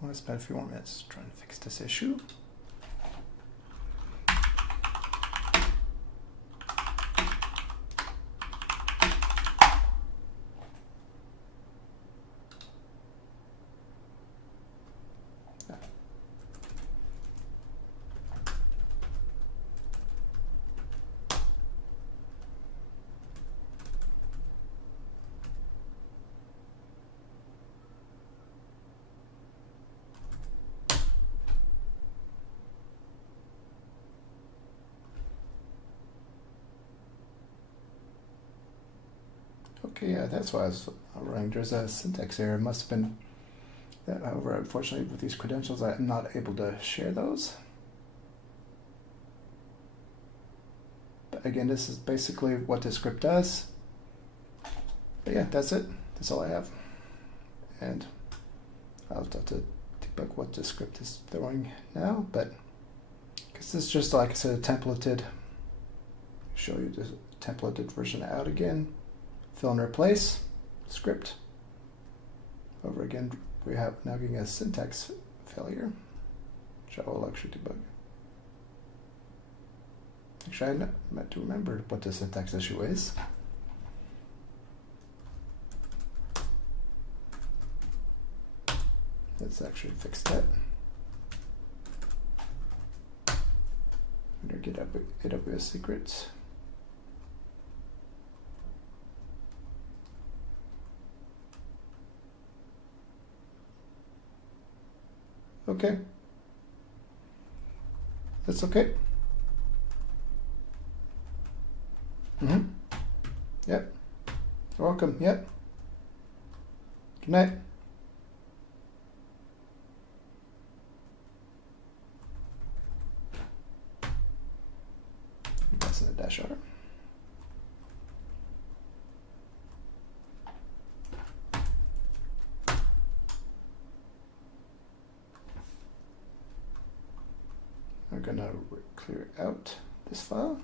I want to spend a few more minutes trying to fix this issue. Okay, yeah, that's why I was running. There's a syntax error. It must have been that. However, unfortunately, with these credentials, I'm not able to share those. But again, this is basically what this script does. But yeah, that's it. That's all I have. And I'll have to debug what the script is throwing now, but Because this is just, like I said, a templated. Show you the templated version out again. Fill and replace script. Over again, we have now getting a syntax failure, which I will actually debug. Actually, I meant to remember what the syntax issue is. Let's actually fix that. Under get AWS secrets. Okay. That's okay. Yep. You're welcome. Yep. Good night. That's in the dash R. I'm gonna clear out this file.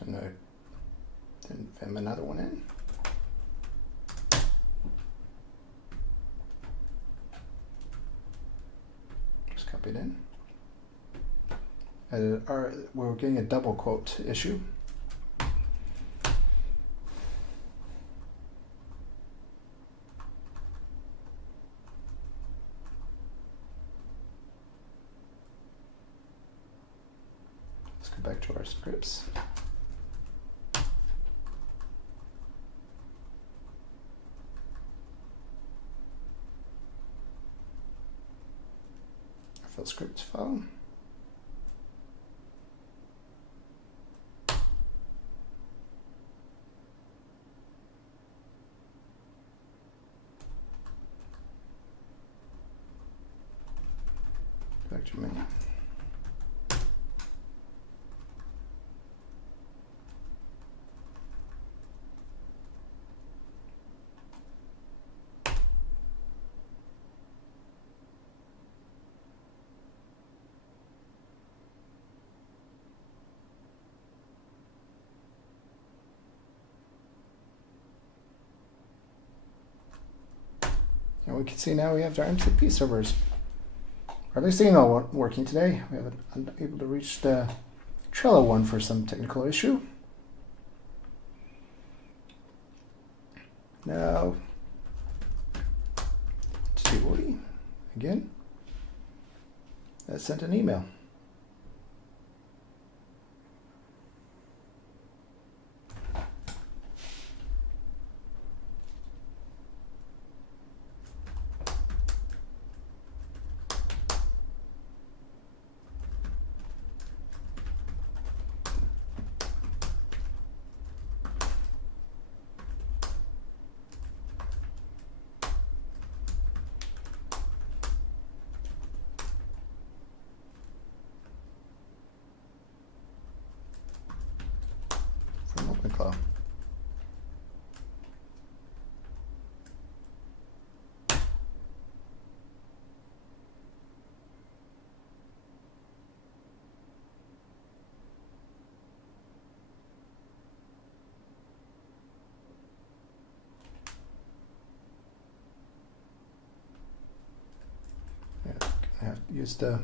And then vim another one in. Just copy it in. We're getting a double quote issue. Let's go back to our scripts. Fill scripts file. Back to menu. And we can see now we have our MCP servers. Or at least they know what working today. We haven't been able to reach the Trello one for some technical issue. Now, let's see Woody again. That sent an email. From OpenClaw. Yeah, I have to use the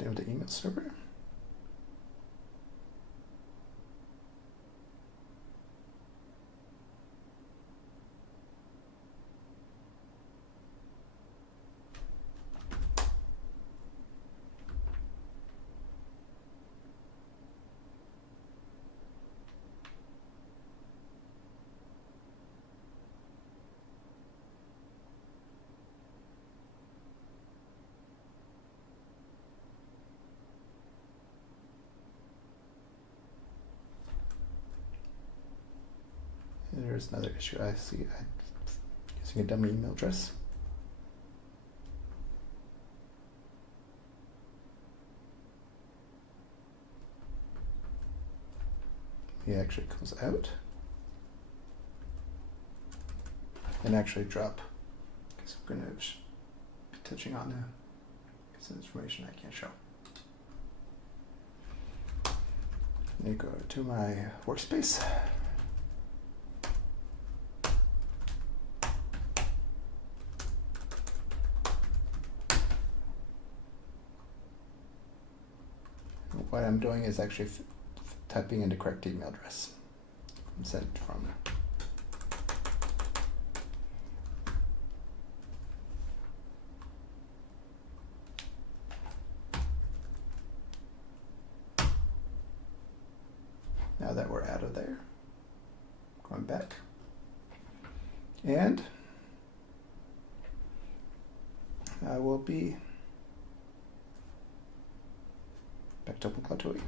name of the email server. Here's another issue I see. I'm using a dummy email address. He actually close out and actually drop, because I'm going to be touching on some information I can't show. Let me go to my workspace. What I'm doing is actually typing in the correct email address I'm sent from. Now that we're out of there, going back, and I will be back to OpenCloud TOEIC.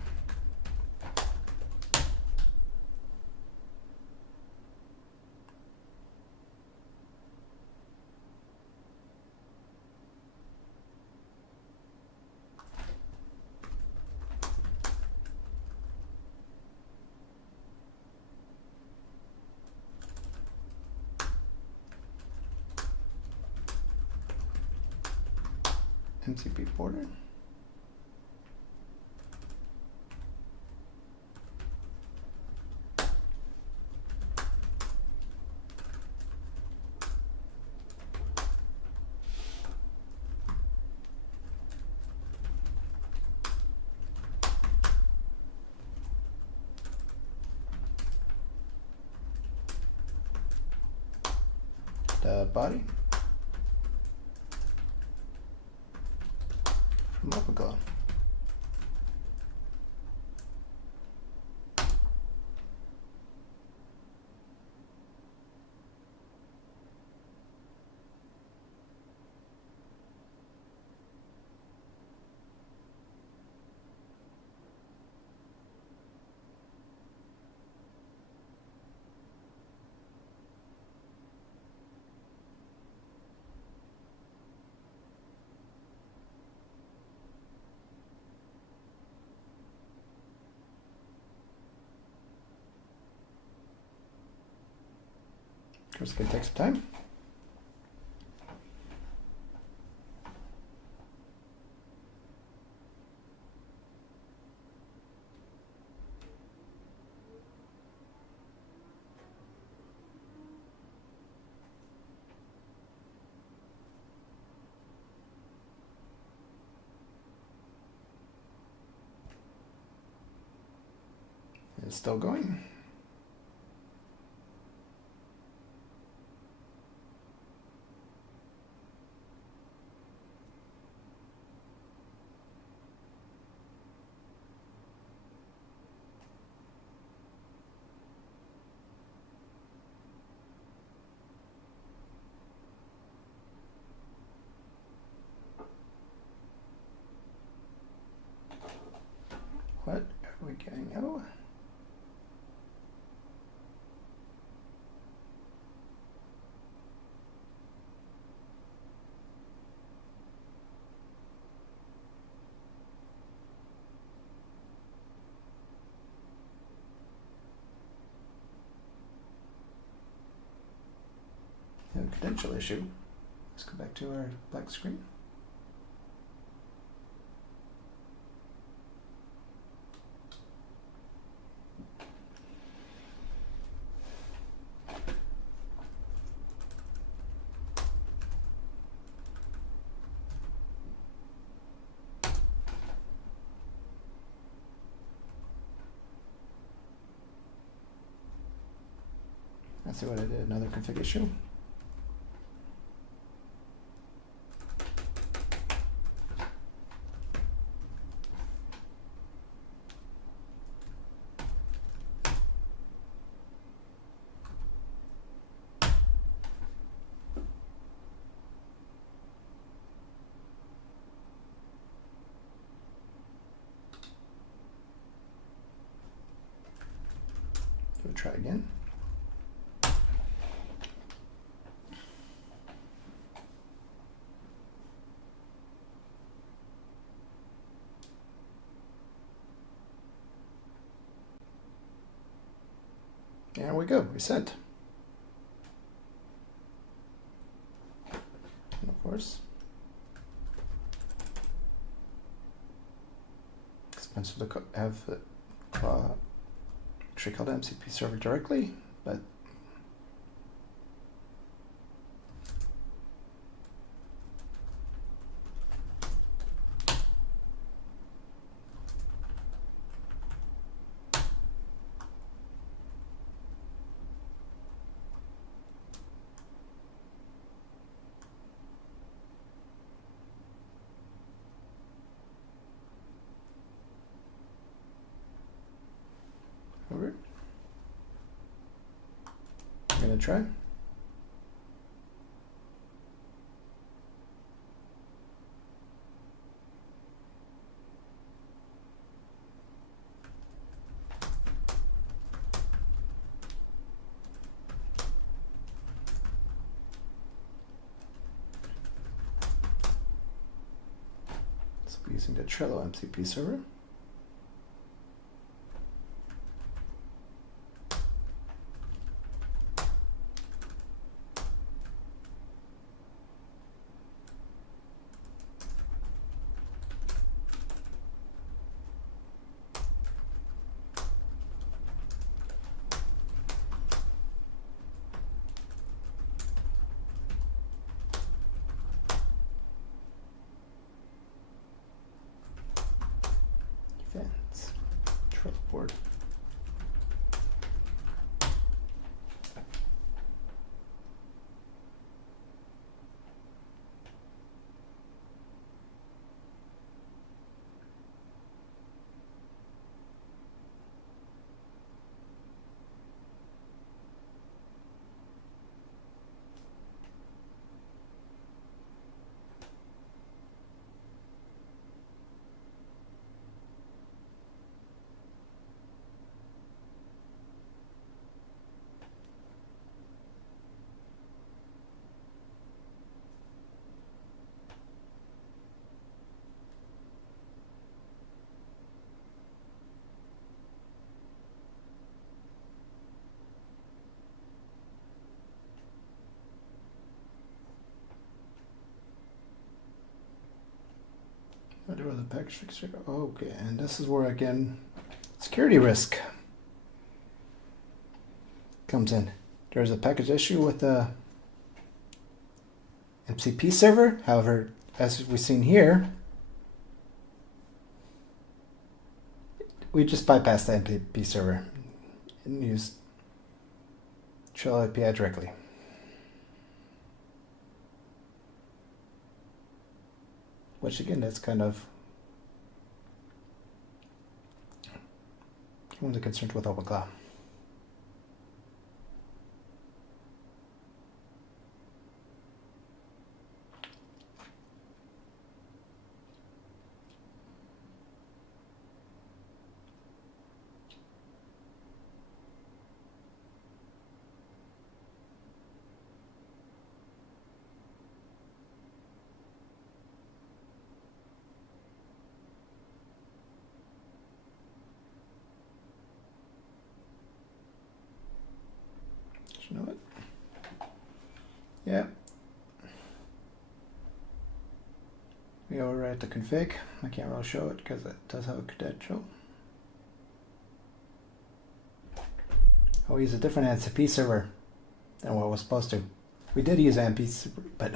MCP border. The body from OpenCloud. It's going to take some time. It's still going. What are we getting? Oh. A credential issue. Let's go back to our black screen. Let's see what I did. Another config issue. We'll try again. go. Reset. And of course, expensive to have actually called MCP server directly, but over. I'm gonna try. So we're using the Trello MCP server. Events, Trello board. What was the package fixture? Okay, and this is where again security risk comes in. There's a package issue with the MCP server. However, as we've seen here, we just bypassed the MCP server and used Trello API directly. Which again, that's kind of one of the concerns with OpenCloud. You know what? Yeah. We overwrite the config. I can't really show it because it does have a credential. Oh, we use a different MCP server than what was supposed to. We did use MCP server, but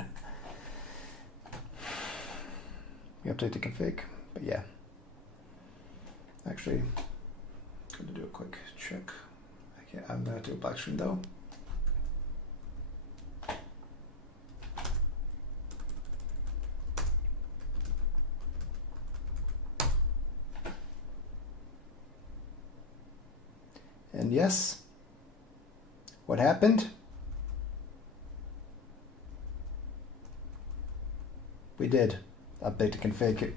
we update the config. But yeah. Actually, I'm gonna do a quick check. I'm gonna do a black screen though. And yes, what happened? We did update the config,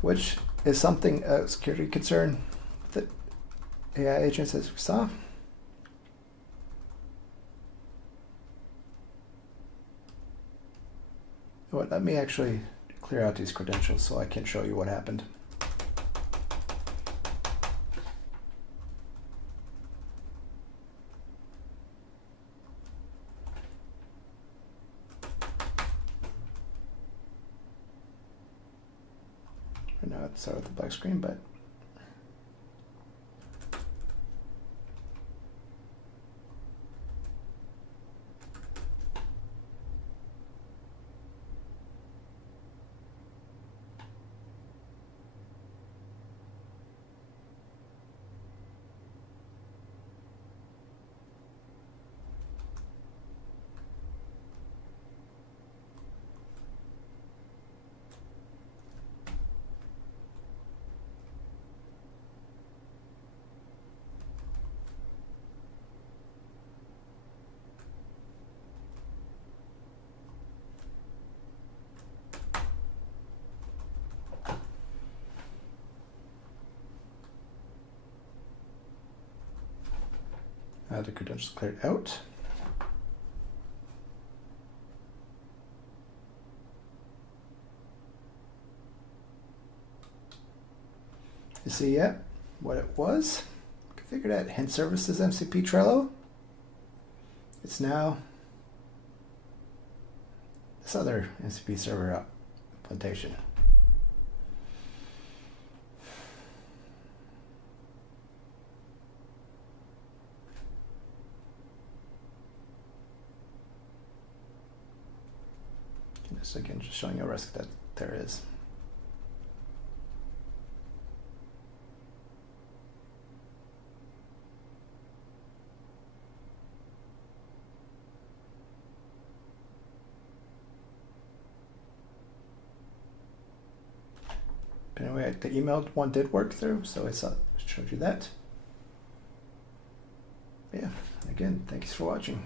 which is something, a security concern that AI agents as we saw. What? Let me actually clear out these credentials so I can show you what happened. start with the black screen, but the credentials cleared out. You see yet what it was? Configure that hint services MCP Trello. It's now this other MCP server implementation. Just again, just showing you a risk that there is. But anyway, the emailed one did work through, so I showed you that. Yeah, again, thanks for watching.